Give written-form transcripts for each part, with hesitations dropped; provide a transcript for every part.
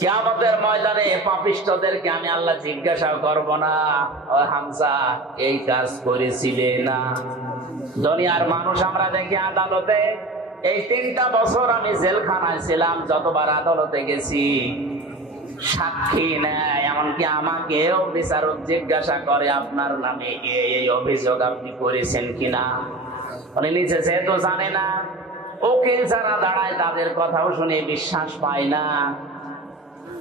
কিয়ামতের ময়দানে পাপিষ্ঠদেরকে আমি আল্লাহ জিজ্ঞাসা করব না, ও হামজা এই কাজ করেছিলে না? দুনিয়ার মানুষ আমরা দেখি আদালতে, এই 3টা বছর আমি জেলখানায় ছিলাম, যতবার আদালতে গেছি সাক্ষী নেয়, এমনকি আমাকেও বিচারক জিজ্ঞাসা করে আপনার নামে এই অভিযোগ আপনি করেছেন কিনা। উনি নিচে যেহেতু জানে না, উকিল যারা দাঁড়ায় তাদের কথাও শুনে বিশ্বাস পায় না,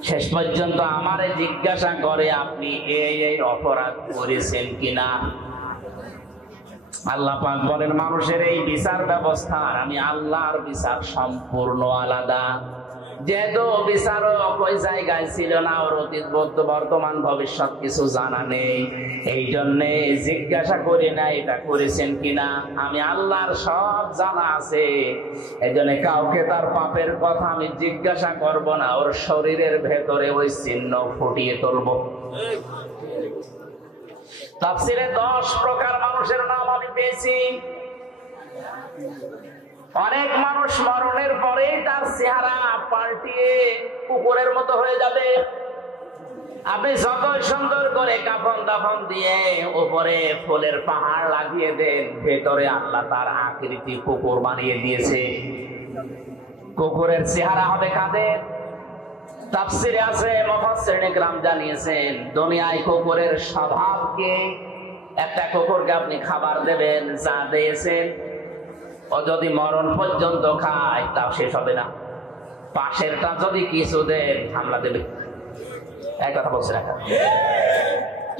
শেষ পর্যন্ত আমারে জিজ্ঞাসা করে আপনি এই অপরাধ করেছেন কিনা। আল্লাহ পাক বলেন মানুষের এই বিচার ব্যবস্থা আর আমি আল্লাহর বিচার সম্পূর্ণ আলাদা। যেহেতু বিচারক ওই জায়গায় ছিল না, ওর অতীত বর্তমান ভবিষ্যৎ কিছু জানা নেই, এই জন্য জিজ্ঞাসা করি না এটা করেছেন কিনা, আমি আল্লাহর সব জানা আছে। এই জন্য কাউকে তার পাপের কথা আমি জিজ্ঞাসা করব না, ওর শরীরের ভেতরে ওই চিহ্ন ফুটিয়ে তুলবো। তাফসীরে 10 প্রকার মানুষের নাম আমি পেয়েছি। অনেক মানুষ মরণের পরেই তার চেহারা পাল্টিয়ে কুকুরের মতো হয়ে যাবে। আপনি যতই সুন্দর করে কাফন দাফন দিয়ে উপরে ফুলের পাহাড় লাগিয়ে দেন, ভেতরে আল্লাহ তার আকৃতি কুকুর বানিয়ে দিয়েছে। কুকুরের চেহারা হবে কাদের? তাফসীরে আছে, মুফাসসিরিন ইকরাম জানিয়েছেন দুনিয়ায় কুকুরের স্বভাবকে, একটা কুকুরকে আপনি খাবার দেবেন, যা দিয়েছেন ও যদি মরণ পর্যন্ত খায় তাও শেষ হবে না। পাশেরটা যদি কিছু দেন হামলা দেবে। এক কথা বলছে না,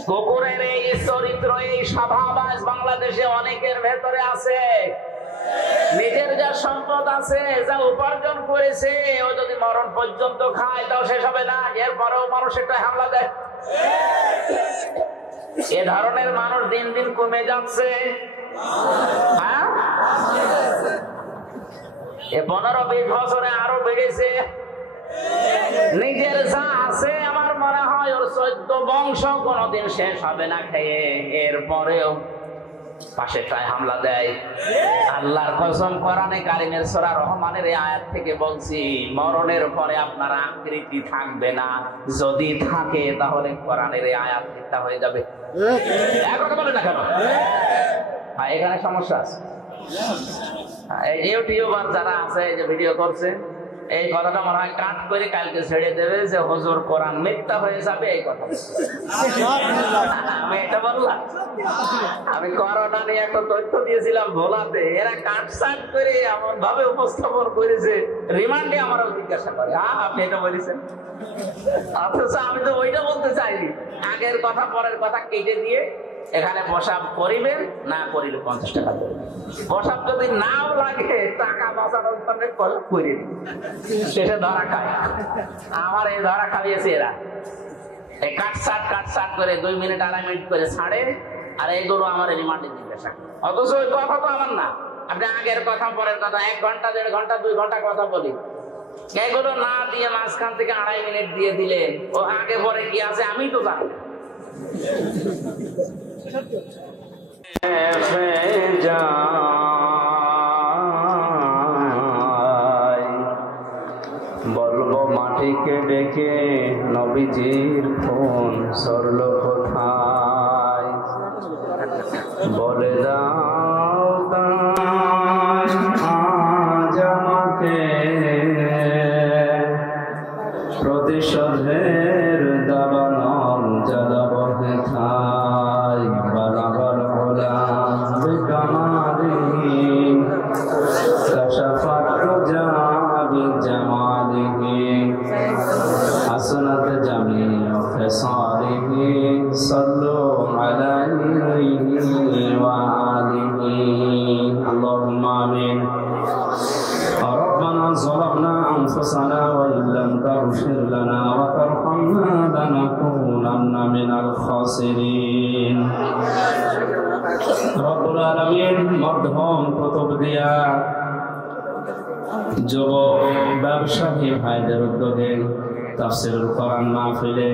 কুকুরের এই চরিত্র, এই স্বভাব আজ বাংলাদেশে অনেকের ভেতরে আছে। নিজের যা সম্পদ আছে, যা উপার্জন করেছে, ও যদি মরণ পর্যন্ত খায় তাও শেষ হবে না, এরপরেও মানুষেরটা হামলা দেয়। এ ধরনের মানুষ দিন দিন কমে যাচ্ছে। হ্যাঁ, 15-20 বছরে আরো বেড়েছে। নিজের যা আছে আমার মনে হয় ওর 14 বংশ কোনদিন শেষ হবে না খেয়ে, এরপরেও পাশেরটায় হামলা দেয়। আল্লাহর কসম, কোরআনে কারিমের সূরা রহমানের এই আয়াত থেকে বলছি, মরণের পরে আপনার আকৃতি থাকবে না, যদি থাকে তাহলে কোরআনের এই আয়াত মিথ্যা হয়ে যাবে। এখন বলে না কেন? হ্যাঁ, এখানে সমস্যা আছে। ইউটিউবার যারা আছে যে ভিডিও করছে, এই কথাটা মনে হয় কাট করে কালকে ছেড়ে দেবে যে হুজুর কোরআন মিথ্যা হয়ে যাবে, এই কথা। আমি এটা বললাম, আমি করোনা নিয়ে একটা তথ্য দিয়েছিলাম ভোলাতে, এরা কাটসাট করে এমন ভাবে উপস্থাপন করেছে, রিমান্ডে আমার জিজ্ঞাসা করে আপনি এটা বলেছেন, অথচ আমি তো ওইটা বলতে চাইনি। আগের কথা পরের কথা কেটে দিয়ে এখানে বসাব করিবেন, না করিলে 50 টাকা দেবেন। বসাব যদি নাও লাগে টাকা বাঁচানোর জন্য করে শেষে ধরা খায়। আমার এই ধরা খাইয়েছে এরা, এই কাটসাট করে 2 মিনিট 2.5 মিনিট করে ছাড়ে, আর এইগুলো আমার রিমান্ডে জিজ্ঞাসা। অথচ ওই কথা তো আমার না, আপনি আগের কথা পরের কথা 1 ঘন্টা 1.5 ঘন্টা 2 ঘন্টা কথা বলি, এগুলো না দিয়ে মাঝখান থেকে 2.5 মিনিট দিয়ে দিলেন, ও আগে পরে কি আছে আমি তো জানি। বলবো মাটিকে ডেকে নবীজির খুন সরল কোথায়, বলে দাও তাই আজ আমাকে প্রতিশোধের দাবানল জ্বালাবো হেথায়, বরাবর ওলাম বিকামালিহি কাশাফাত রুজা বিজামালিহি হাসনাত জামিউ খিসালিহি সাল্লু আলাইহি ওয়া আলিহি আল্লাহুম্মা আমিন। ربنا ظلمنا أنفسنا وإن لم تغفر لنا وترحمنا لنكونن من الخاسرين। رب العالمين মধ্যম কুতুব দিয়া যুবক ব্যবসায়ী ভাইদের উদ্যোগে তাফসীরুল কোরআন মাহফিলে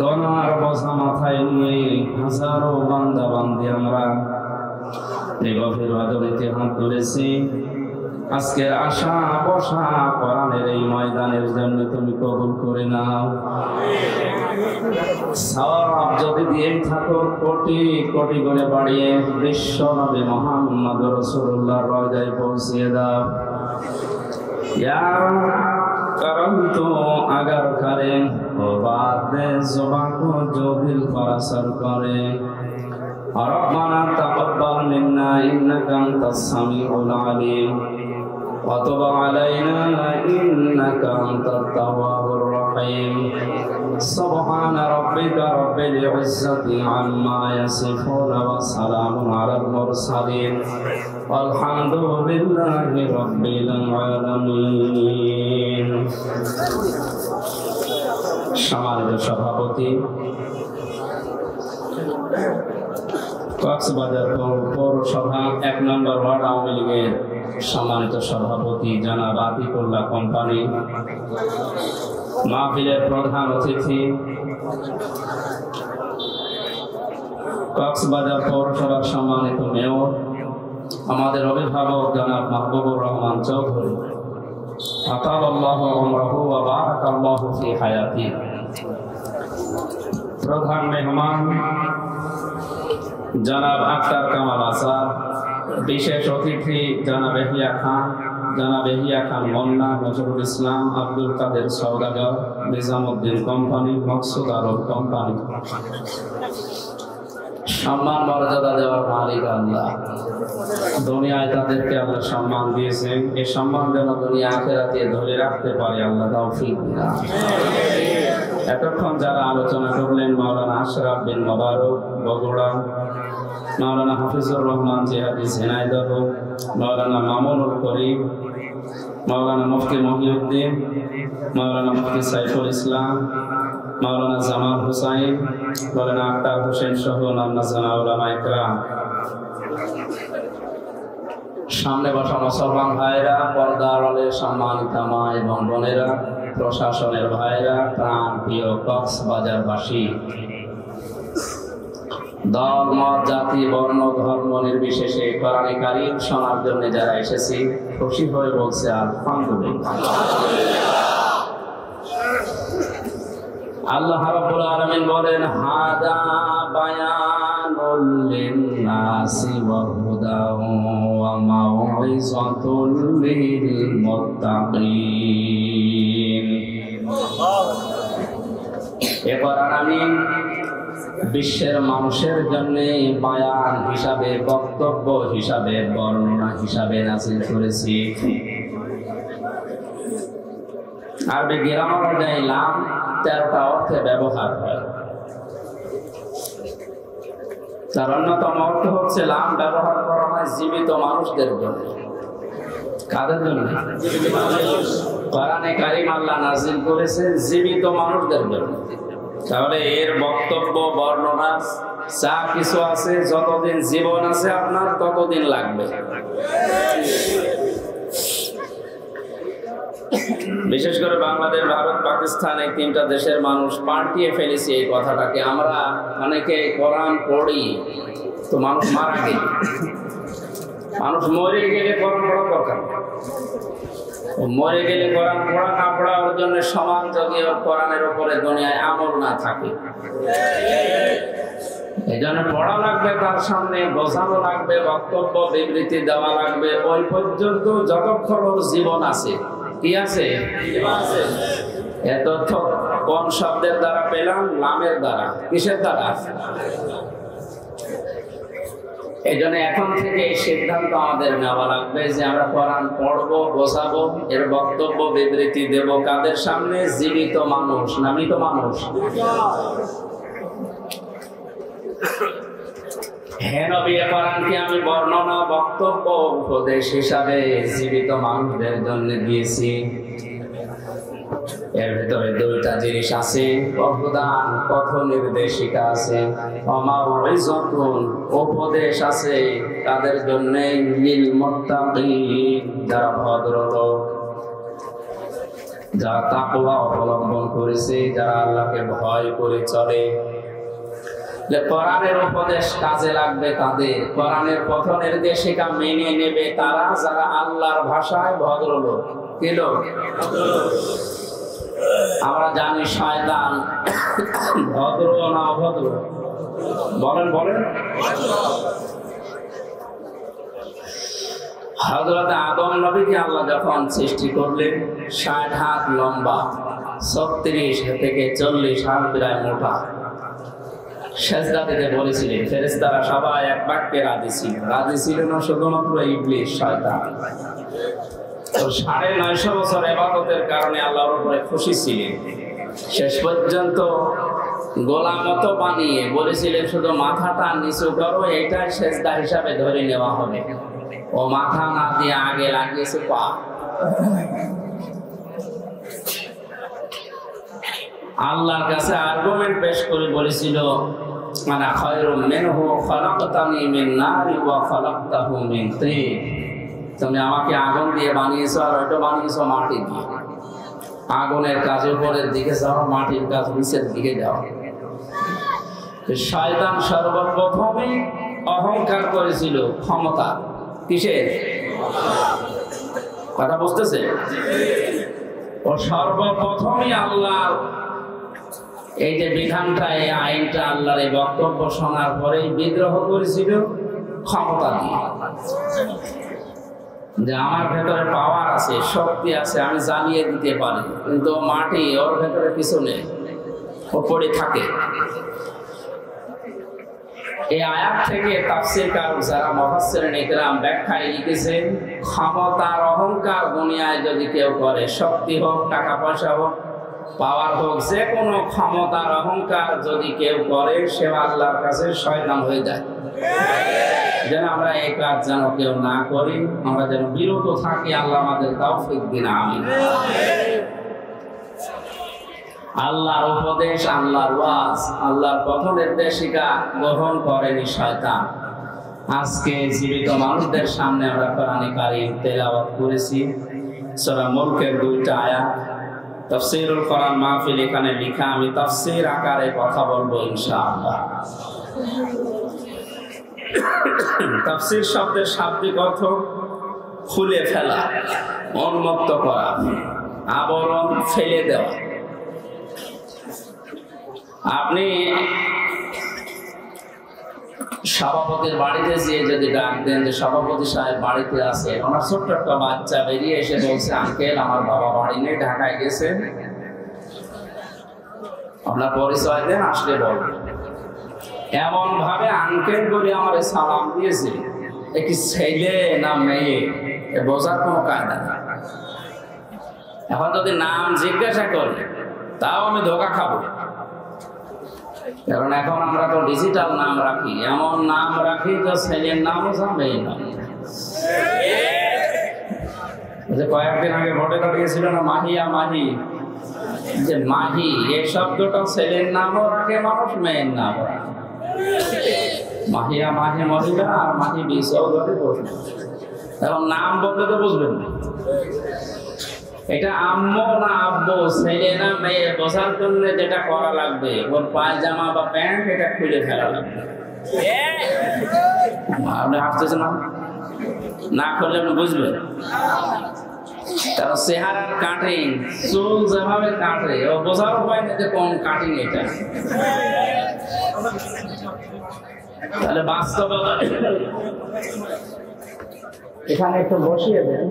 গণার বোঝা মাথায় নিয়ে হাজারো বান্দা বান্দি আমরা এই গভীর রজনীতে হাত তুলেছি। আজকের আশা বসা কোরআনের এই ময়দানের জন্য তুমি কবুল করে নাও। সওয়াব যদি দিয়ে থাকো কোটি কোটি করে বাড়িয়ে বিশ্ব নবী মুহাম্মদ রাসূলুল্লাহর রওজায় পৌঁছিয়ে দাও। ইয়া करम तो अगर करे वो बात जुबान को जो दिल पर असर करे। रब्बना तक़ब्बल मिन्ना इन्नका अंतस समीउल अलीम व तुब अलैना इन्नका अंतात तव्वाबुर रहीम। सुब्हान रब्बिका रब्बिल इज्जति अम्मा यसिफून व सलामुन अलल मुरसलीन वल्हम्दुलिल्लाहि रब्बिल आलामीन। সম্মানিত সভাপতি, কক্সবাজার পৌরসভা ১ নম্বর ওয়ার্ড আওয়ামী লীগের সম্মানিত সভাপতি জনাব আতিকুল্লাহ কোম্পানি, মাহফিলের প্রধান অতিথি, কক্সবাজার পৌরসভার সম্মানিত মেয়র, আমাদের অভিভাবক জনাব মাহবুবুর রহমান চৌধুরী, আতালাল্লাহু উমরাহু ওয়া বারাকাল্লাহু ফি হায়াতি। প্রধান মেহমান জনাব আক্তার কামাল আসাদ, বিশেষ অতিথি জনাব এহিয়া খান মোল্লা, নজরুল ইসলাম, আব্দুল কাদের সওদাগর, নিজামউদ্দিন কোম্পানি, মকসুদ আরব কোম্পানি। সম্মান মর্যাদা দেওয়ার মালিক আল্লাহ। দুনিয়ায় তাদেরকে আল্লাহ সম্মান দিয়েছেন, এই সম্মান যেন দুনিয়া আখিরাতে ধরে রাখতে পারে আল্লাহ তৌফিক দান। এতক্ষণ যারা আলোচনা করলেন মাওলানা আশরাফ বিন মোবারক বগুড়া, মাওলানা হাফিজুর রহমান জিহাদি ঝিনাইদহ, মাওলানা মামুনুল করিম, মাওলানা মুফতি মহিউদ্দিন, মাওলানা মুফতি সাইফুল ইসলাম, মাওলানা জামাল হুসাইন, মাওলানা আক্তার হোসেন সহ নামনা উলামা ইকরাম, সামনে বসা মুসলমান ভাইরা, পর্দার আড়ালে সম্মানিত মা এবং বোনেরা, প্রশাসনের ভাইরা, প্রাণ প্রিয় কক্সবাজারবাসী, দল মত জাতি বর্ণ ধর্ম নির্বিশেষে কোরআনে কারীম শোনার জন্য যারা এসেছি খুশি হয়ে বলছে আলহামদুলিল্লাহ। আল্লাহ রাব্বুল আলামিন বলেন হাদা বায়ানুল লিন্নাসি ওয়া হুদাউ ওয়া মাউইযাতুল লিল মুত্তাকিন। এ কোরআন আমি বিশ্বের মানুষের জন্য বায়ান হিসাবে, বক্তব্য হিসাবে, বর্ণনা হিসাবে নাযিল করেছি। আরবি গ্রামার অনুযায়ী লাম 13টা অর্থে ব্যবহার হয়। তার অন্যতম অর্থ হচ্ছে লাম ব্যবহার করা হয় জীবিত মানুষদের জন্য। কাদের জন্য? কোরআনে কারীম আল্লাহ নাযিল করেছে জীবিত মানুষদের জন্য। তাহলে এর বক্তব্য বর্ণনা যা কিছু আছে, যতদিন জীবন আছে আপনার ততদিন লাগবে। বিশেষ করে বাংলাদেশ, ভারত, পাকিস্তান এই 3টা দেশের মানুষ পাল্টিয়ে ফেলেছে এই কথাটাকে। আমরা অনেকে কোরআন পড়ি তো মানুষ মারা গেলে, মানুষ মরে গেলে কোরআন পড়া দরকার, মরে গেলে কোরআন পড়া না পড়া ওর জন্য সমান, যদি ওর কোরআনের উপরে দুনিয়ায় আমল না থাকে। এই জন্য পড়া লাগবে, তার সামনে বোঝানো লাগবে, বক্তব্য বিবৃতি দেওয়া লাগবে ওই পর্যন্ত যতক্ষণ ওর জীবন আছে। কি আছে? এ তথ্য কোন শব্দের দ্বারা পেলাম? লামের দ্বারা। কিসের দ্বারা? এই জন্য এখন থেকে এই সিদ্ধান্ত আমাদের নেওয়া লাগবে যে আমরা কোরআন পড়বো, বোঝাবো, এর বক্তব্য বিবৃতি দেব কাদের সামনে? জীবিত মানুষ, না মৃত মানুষ? হে নবী, কোরআনকে আমি বর্ণনা, বক্তব্য, উপদেশ হিসাবে জীবিত মানুষদের জন্য দিয়েছি। এর ভিতরে 2টা জিনিস আছে, অবদান, পথ নির্দেশিকা আছে, মাউইযাতুন, উপদেশ আছে তাদের জন্য, লিল মুত্তাকিন, যারা ভদ্রলোক, যারা তাকওয়া অবলম্বন করেছে, যারা আল্লাহকে ভয় করে চলে। কোরআনের উপদেশ কাজে লাগবে তাদের, কোরআনের পথ নির্দেশিকা মেনে নেবে তারা যারা আল্লাহর ভাষায় ভদ্রলোক। কি লোক? আমরা জানি শয়তান ভদ্র না অভদ্র? বলেন বলেন। হযরত আদম নবীকে আল্লাহ যখন সৃষ্টি করলেন ৬০ হাত লম্বা, ৩৬ থেকে ৪০ হাত প্রায় মোটা, সেজদা দিতে বলেছিলেন। ফেরেশতারা সবাই এক বাক্যে রাজি ছিল। রাজি ছিল না শুধুমাত্র ইবলিস, শয়তান। ৯৫০ বছর ইবাদতের কারণে আল্লাহর উপরে খুশি ছিলেন। শেষ পর্যন্ত গোলামত বানিয়ে বলেছিলেন শুধু মাথাটা নিচু করো, এইটা সেজদা হিসাবে ধরে নেওয়া হবে। ও মাথা না দিয়ে আগে লাগিয়েছে পা। আল্লাহর কাছে আর্গুমেন্ট পেশ করে বলেছিল, মানে খায়রুম মিনহু খালাকতানি মিন নারি ওয়া খালাকতাহু মিন তিন। তুমি আমাকে আগুন দিয়ে বানিয়েছো আর ওটা বানিয়েছো মাটি দিয়ে। আগুনের কাজ উপরের দিকে যাও, মাটির কাজ নিচের দিকে যাও। শয়তান সর্বপ্রথমে অহংকার করেছিল ক্ষমতা। কিসের কথা বুঝতেছে? ও সর্বপ্রথমে আল্লাহর এই যে বিধানটা, এই আইনটা, আল্লাহর এই বক্তব্য শোনার পরেই বিদ্রোহ করেছিল ক্ষমতা দিয়ে, যে আমার ভেতরে পাওয়ার আছে, শক্তি আছে, আমি জ্বালিয়ে দিতে পারি। কিন্তু মাটি, ওর ভেতরে কিছু নেই, ও পড়ে থাকে। এই আয়াত থেকে তাফসীরকার যারা মুফাসসিরিন ইকরাম ব্যাখ্যায় লিখেছেন, ক্ষমতার অহংকার দুনিয়ায় যদি কেউ করে, শক্তি হোক, টাকা পয়সা হোক, পাওয়ার হোক, যে কোনো ক্ষমতার অহংকার যদি কেউ করে, সে আল্লাহর কাছে শয়তান হয়ে যায়। যেন আমরা এই কাজ যেন কেউ না করি, আমরা যেন বিরত থাকি। আল্লাহ আমাদের তৌফিক দিন, আমিন। আল্লাহর উপদেশ, আল্লাহর ওয়াজ, আল্লাহর পথ নির্দেশিকা গ্রহণ করেনি শয়তান। আজকে জীবিত মানুষদের সামনে আমরা কোরআনে কারীম তেলাওয়াত করেছি। সূরা মুলকের ২টা আয়াত। তাফসীরুল কোরআন মাহফিল এখানে লেখা, আমি তাফসীর আকারে কথা বলবো ইনশাআল্লাহ। তাফসীর শব্দের শাব্দিক অর্থ খুলে ফেলা, উন্মুক্ত করা, আবরণ ফেলে দেওয়া। আপনি সভাপতির বাড়িতে যেয়ে যদি ডাক দেন যে সভাপতি সাহেব বাড়িতে আছে, আমার ছোট্ট একটা বাচ্চা বেরিয়ে এসে বলছে, আঙ্কেল আমার বাবা বাড়ি নেই, ঢাকায় গেছে, আপনার পরিচয় দেন, আসলে বলবেন। এমন ভাবে আঙ্কেল বলে আমার সালাম দিয়েছে, কি ছেলে না মেয়ে বোঝার কোনো কায়দা নেই। এখন যদি নাম জিজ্ঞাসা করে, তাও আমি ধোকা খাবো। কারণ এখন আমরা তো ডিজিটাল নাম রাখি, এমন নাম রাখি তো ছেলের নামও যা, মেয়ের নাম। যে কয়েকদিন আগে ভোটে দাঁড়িয়েছিল না মাহিয়া মাহি, যে মাহি এই শব্দটা ছেলের নামও রাখে মানুষ, মেয়ের নামও রাখে। মাহিয়া মাহি মহিলা আর মাহি বি চৌধুরী প্রশ্ন। এখন নাম বলতে তো বুঝবেন না, এটা আম্মু না আব্বু, ছেলে না মেয়ে বোঝার জন্য যেটা করা লাগবে, ওর পায়জামা বা প্যান্ট এটা খুলে ফেলা লাগবে। আপনি হাসতেছেন না, করলে আপনি বুঝবেন। কারণ চেহারার কাটিং, চুল যেভাবে কাটে, ও বোঝার উপায় নেই যে কোন কাটিং এটা। তাহলে বাস্তবতা এখানে একটু বসিয়ে দেন।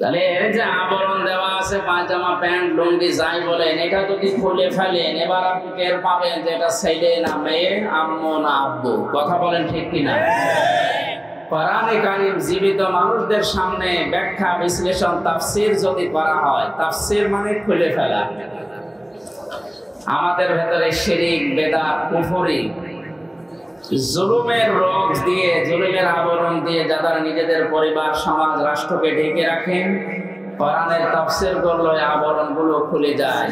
তাহলে এর যে আবরণ দেওয়া আছে, পায়জামা প্যান্ট লুঙ্গি যাই বলেন, এটা যদি খুলে ফেলেন, এবার আপনি টের পাবেন যে এটা ছেলে না মেয়ে, আম্মু না আব্বু। কথা বলেন ঠিক কিনা? কোরআনে কারীম জীবিত মানুষদের সামনে ব্যাখ্যা, বিশ্লেষণ, তাফসীর যদি করা হয়, তাফসীর মানে খুলে ফেলা। আমাদের ভেতরে শিরক, বেদাত, কুফরি, জুলুমের রোগ দিয়ে, জুলুমের আবরণ দিয়ে যারা নিজেদের পরিবার, সমাজ, রাষ্ট্রকে ঢেকে রাখেন, কোরআনের তাফসীর করলে আবরণগুলো খুলে যায়।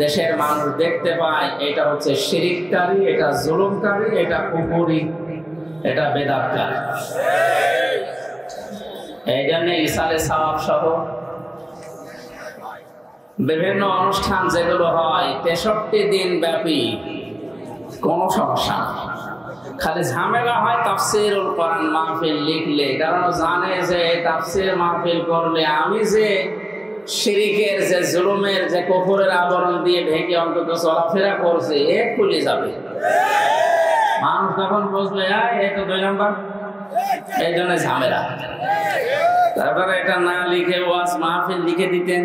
দেশের মানুষ দেখতে পায় এটা হচ্ছে শিরককারী, এটা জুলুমকারী, এটা কুফরি, এটা বেদাতকারী। এই জন্য ইসালে সওয়াব সহ বিভিন্ন অনুষ্ঠান যেগুলো হয় 63 দিন ব্যাপী, কোনো সমস্যা না। খালি ঝামেলা হয় তাফসীরুল কোরআন মাহফিল লিখলে, কারণ জানে যে তাফসীর মাহফিল করলে আমি যে শিরকের যে জুলুমের যে কুফরের আবরণ দিয়ে ঢেকে অন্তত চলাফেরা করছে এ খুলে যাবে। মানুষ তখন বুঝবে এই তো 2 নম্বর, এই জন্য ঝামেলা। তারপরে এটা না লিখে ওয়াজ মাহফিল লিখে দিতেন।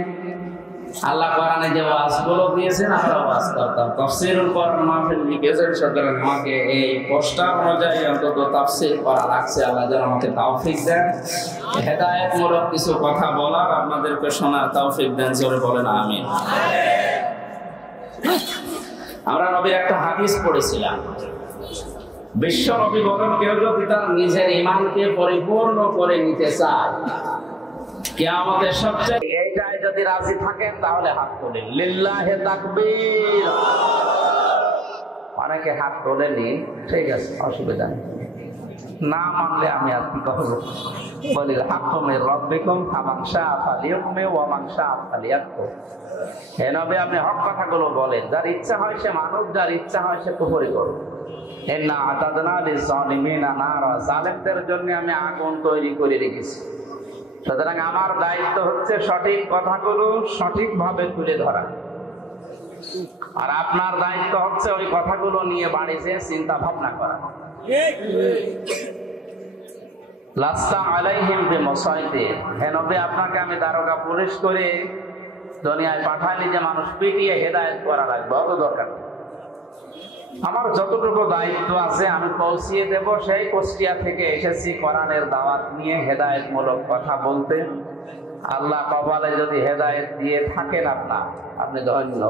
আল্লাহ কোরআনে যে ওয়াজগুলো দিয়েছেন আমরা ওয়াজ করতাম, তাফসীরুল কোরআন মাহফিল লিখেছেন, সুতরাং আমাকে এই পোস্টার অনুযায়ী অন্তত তাফসীর করা লাগছে। আল্লাহ যেন আমাকে তৌফিক দেন, হেদায়েতমূলক কিছু কথা বলার, আপনাদেরকে শোনার তৌফিক দেন। জোরে বলেন আমিন। আমরা নবীর একটা হাদিস পড়েছিলাম, বিশ্ব নবী বলেন কেউ যদি তার নিজের ঈমানকে পরিপূর্ণ করে নিতে চায়, কিয়ামতের সবচেয়ে এইটাই যদি রাজি থাকেন তাহলে হাত তোলেন, লিল্লাহি তাকবীর। অনেকে হাত তোলেনি, ঠিক আছে, অসুবিধা নেই, না মানলে আমি আর কি করবো। বলি হাক্কুম মির রাব্বিকুম ফামান শাআ ফালিউমিন ওয়া মান শাআ ফালিয়াকফুর। হে নবী, আপনি হক কথাগুলো বলেন, যার ইচ্ছা হয় সে মানুষ, যার ইচ্ছা হয় সে কুফরি করুক। ইন্না আতাদনা লিয-যালিমিনা নারা, জালেমদের জন্য আমি আগুন তৈরি করে রেখেছি। সুতরাং আমার দায়িত্ব হচ্ছে সঠিক কথাগুলো সঠিকভাবে তুলে ধরা, আর আপনার দায়িত্ব হচ্ছে ওই কথাগুলো নিয়ে বাড়িতে চিন্তা ভাবনা করা। লাস্তা আলাইহিম বিমুসাইতির, হে নবী, আপনাকে আমি দারোগা পুলিশ করে দুনিয়ায় পাঠাইনি যে মানুষ পিটিয়ে হেদায়েত করা লাগবে, অত দরকার নেই। আমার যতটুকু দায়িত্ব আছে আমি পৌঁছিয়ে দেব। সেই কুষ্টিয়া থেকে এসেছি কোরআনের দাওয়াত নিয়ে হেদায়েতমূলক কথা বলতে। আল্লাহ কপালে যদি হেদায়েত দিয়ে থাকেন আপনি ধন্য।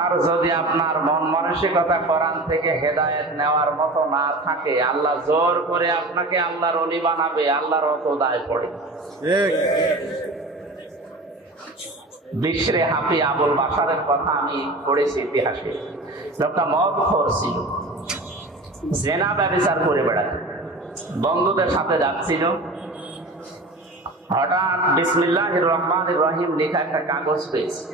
আর যদি আপনার মন মানসিকতা কোরআন থেকে হেদায়েত নেওয়ার মতো না থাকে, আল্লাহ জোর করে আপনাকে আল্লাহর ওলি বানাবে, আল্লাহর অত দায় পড়ে। বিশরে হাফি আবুল বাশারের কথা আমি পড়েছি ইতিহাসে। লোকটা মদখোর ছিল, জেনা ব্যভিচার করে বেড়াত, বন্ধুদের সাথে যাচ্ছিল। হঠাৎ বিসমিল্লাহির রহমানির রহিম লেখা একটা কাগজ পেয়েছে।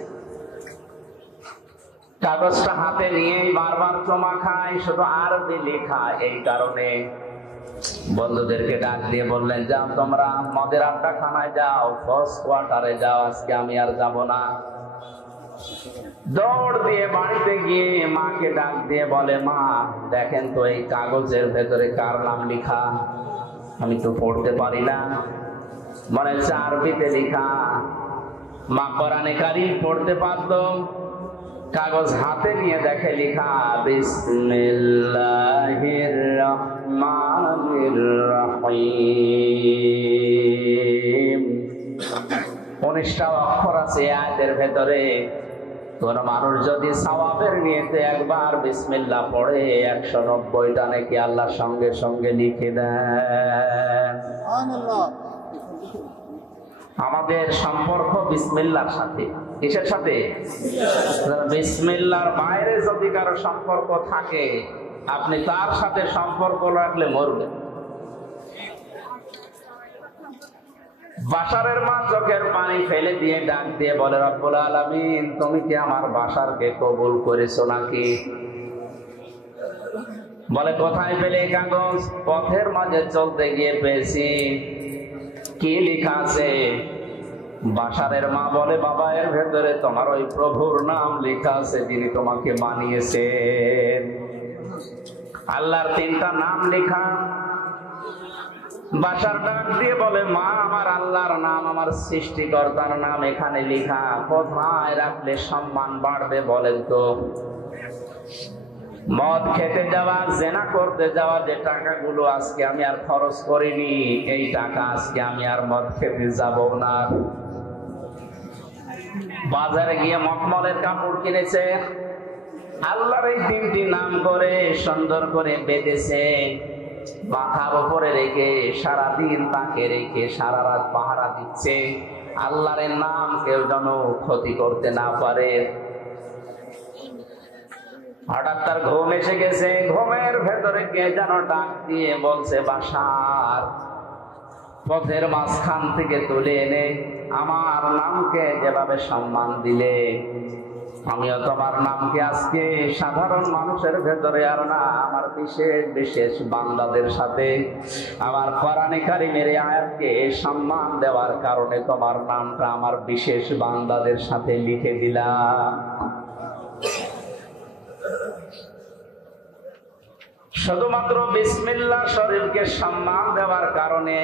কাগজটা হাতে নিয়ে বারবার চমা খায়, শুধু আরবি লেখা। এই কারণে বন্ধুদেরকে ডাক দিয়ে বললেন, যাও তোমরা মদের আড্ডা খানায় যাও, ফার্স্ট কোয়ার্টারে যাও, আজকে আমি আর যাব না। দৌড় দিয়ে বাড়িতে গিয়ে মাকে ডাক দিয়ে বলে, মা দেখেন তো এই কাগজের ভেতরে কার নাম লেখা, আমি তো পড়তে পারি না। মনে হচ্ছে আরবিতে লেখা। মা কোরআনে কারীম পড়তে পারতো, কাগজ হাতে নিয়ে দেখে লেখা বিসমিল্লাহির রহমানির রহিম। 19টা অক্ষর আছে আয়াতের ভেতরে। কোন মানুষ যদি সওয়াবের নিয়তে একবার বিসমিল্লাহ পড়ে 190টা নাকি আল্লাহ সঙ্গে সঙ্গে লিখে দেন। সুবহানাল্লাহ। আমাদের সম্পর্ক বিসমিল্লাহর সাথে। কিসের সাথে? বিসমিল্লাহর বাইরে যদি কারো সম্পর্ক থাকে, আপনি তার সাথে সম্পর্ক রাখলে মরবেন। বাশারের মা চোখের পানি ফেলে দিয়ে ডাক দিয়ে বলে, রব্বুল আলামিন, তুমি কি আমার বাশারকে কবুল করেছো নাকি? বলে, কোথায় পেলে কাগজ? পথের মাঝে চলতে গিয়ে পেয়েছি। কি লেখা আছে? বাশারের মা বলে, বাবা এর ভেতরে তোমার ওই প্রভুর নাম লেখা আছে যিনি তোমাকে বানিয়েছেন। আল্লাহর 3টা নাম লেখা। বাশার ডাক দিয়ে বলে, মা আমার আল্লাহর নাম, আমার সৃষ্টিকর্তার নাম এখানে লেখা, কোথায় রাখলে সম্মান বাড়বে বলেন তো? মদ খেতে যাওয়া, জেনা করতে যাওয়া যে টাকাগুলো আজকে আমি আর খরচ করিনি, এই টাকা আজকে আমি আর মদ খেতে যাব না। বাজারে গিয়ে মখমলের কাপড় কিনেছে, আল্লাহর এই 3টি নাম করে সুন্দর করে বেঁধেছে, মাথার উপরে রেখে সারাদিন তাকে রেখে সারা রাত পাহারা দিচ্ছে, আল্লাহর নাম কেউ যেন ক্ষতি করতে না পারে। হঠাৎ তার ঘুম এসে গেছে। ঘুমের ভেতরে কে যেন ডাক দিয়ে বলছে, বাশার পথের মাঝখান থেকে তুলে এনে আমার নামকে যেভাবে সম্মান দিলে, আমিও তোমার নামকে আজকে সাধারণ মানুষের ভেতরে আর না, আমার বিশেষ বিশেষ বান্দাদের সাথে আমার কোরআনে কারিমের আয়াতকে সম্মান দেওয়ার কারণে তোমার নামটা আমার বিশেষ বান্দাদের সাথে লিখে দিলাম। শুধুমাত্র বিসমিল্লাহ শরীফকে সম্মান দেওয়ার কারণে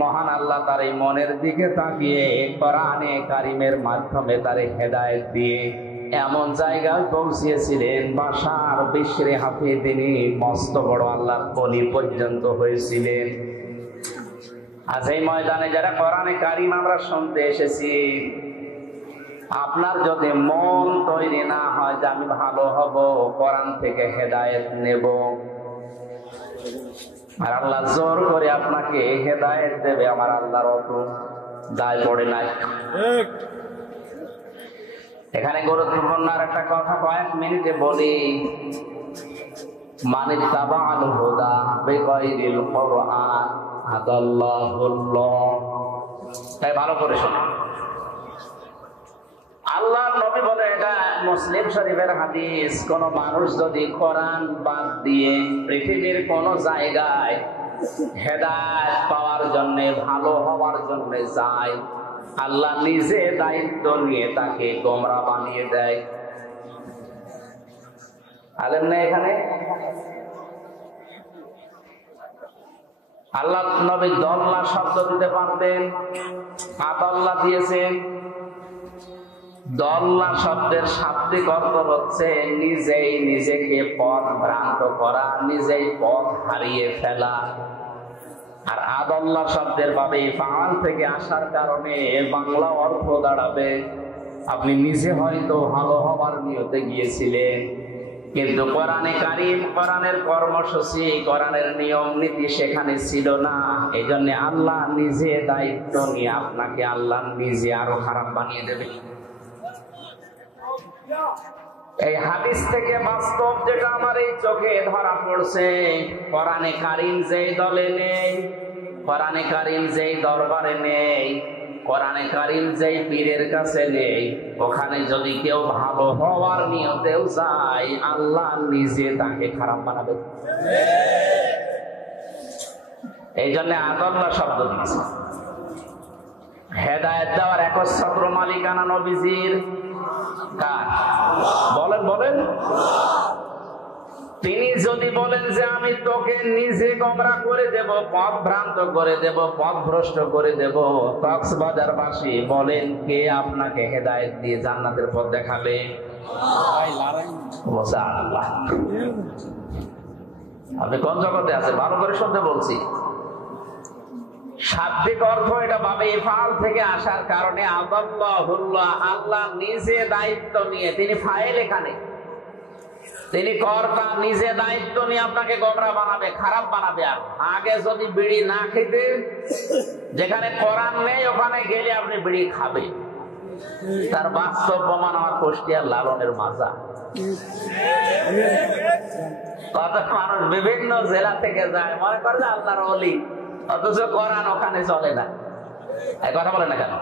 মহান আল্লাহ তার এই মনের দিকে তাকিয়ে কোরআনে কারিমের মাধ্যমে তার হেদায়েত দিয়ে এমন জায়গায় পৌঁছিয়েছিলেন, বাশার বিশরে হাফিয়ে তিনি মস্ত বড় আল্লাহর ওলি পর্যন্ত হয়েছিলেন। আজ এই ময়দানে যারা কোরআনে কারিম আমরা শুনতে এসেছি, আপনার যদি মন তৈরি না হয় যে আমি ভালো হব, কোরআন থেকে হেদায়েত নেব, আর আল্লাহ জোর করে আপনাকে হেদায়েত দেবে, আমার আল্লাহর অত দায় পড়ে নাই। এখানে গুরুত্বপূর্ণ আর একটা কথা কয়েক মিনিটে বলি, মানে তাবাআল হুদা বিগাইরিল কুরআন আদাল্লাহুল্লাহ। তাই ভালো করে শুনুন, আল্লাহর নবী বলে, এটা মুসলিম শরীফের হাদিস, কোন মানুষ যদি কোরআন বাদ দিয়ে পৃথিবীর কোন জায়গায় হেদায়েত পাওয়ার জন্য, ভালো হওয়ার জন্য যায়, আল্লাহ নিজে দায়িত্ব নিয়ে তাকে গোমরা বানিয়ে দেয়। আলেম না এখানে? আল্লাহ নবী দল্লা শব্দ দিতে পারতেন, আদাল্লাহ দিয়েছেন। দল্লা শব্দের শাব্দিক অর্থ হচ্ছে নিজেই নিজেকে পথ ভ্রান্ত করা, নিজেই পথ হারিয়ে ফেলা। আর আদাল্লাহ শব্দের ভাবে ফাআল থেকে আসার কারণে বাংলা অর্থ দাঁড়াবে আপনি নিজে হয়তো ভালো হবার নিয়তে গিয়েছিলেন, কিন্তু কোরআনে কারিম, কোরআনের কর্মসূচি, কোরআনের নিয়ম নীতি সেখানে ছিল না। এই জন্য আল্লাহ নিজে দায়িত্ব নিয়ে আপনাকে আল্লাহ নিজে আরো খারাপ বানিয়ে দেবে। এই হাদিস থেকে বাস্তব যেটা আমার এই চোখে ধরা পড়ছে, কোরআনে কারিম যেই দলে নেই, কোরআনে কারিম যেই দরবারে নেই, কোরআনে কারিম যেই পীরের কাছে নেই, ওখানে যদি কেউ ভালো হওয়ার নিয়তেও যায়, আল্লাহ নিজে তাকে খারাপ বানাবে। এই জন্য আদাল্লাহ শব্দ দিয়েছে। হেদায়েত দেওয়ার একচ্ছত্র মালিকানা নবীজির। কার? বলেন বলেন। তিনি যদি বলেন যে আমি তোকে নিজে গোমরা করে দেব, পথ ভ্রান্ত করে দেব, পথ ভ্রষ্ট করে দেব, কক্সবাজারবাসী বলেন কে আপনাকে হেদায়েত দিয়ে জান্নাতের পথ দেখাবে? আল্লাহ। আপনি কোন জগতে আছে? ভালো করে শুনতে বলছি। শাব্দিক অর্থ এটা ভাবে ইফআল থেকে আসার কারণে আদাল্লাহুল্লাহ, আল্লাহ নিজে দায়িত্ব নিয়ে, তিনি ফাইল, এখানে তিনি কর্তা, নিজে দায়িত্ব নিয়ে আপনাকে গোমরা বানাবে, খারাপ বানাবে। আর আগে যদি বিড়ি না খেতে, যেখানে কোরআন নেই ওখানে গেলে আপনি বিড়ি খাবে। তার বাস্তব প্রমাণ আমার কুষ্টিয়ার লালনের মাজা। কত মানুষ বিভিন্ন জেলা থেকে যায়, মনে করে যে আল্লাহর ওলি, অথচ কোরআন ওখানে চলে না। এই কথা বলে না কেন?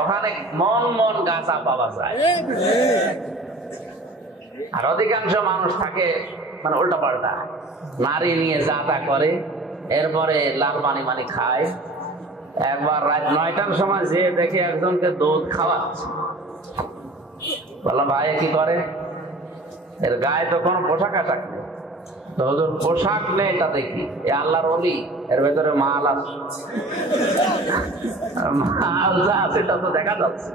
ওখানে মন মন গাঁজা পাওয়া যায়। আর অধিকাংশ মানুষ থাকে মানে উল্টা পাল্টা, নারী নিয়ে যা তা করে, এরপরে লাল পানি মানি খায়। একবার রাত 9টার সময় যে দেখে একজনকে দুধ খাওয়াচ্ছে, বললাম ভাই কি করে? এর গায়ে তো কোনো পোশাক আশাক নেই। তো পোশাক নেই তা দেখি, এ আল্লাহর ওলি, এর ভেতরে মাল আছে। মাল যা আছে তা তো দেখা যাচ্ছে।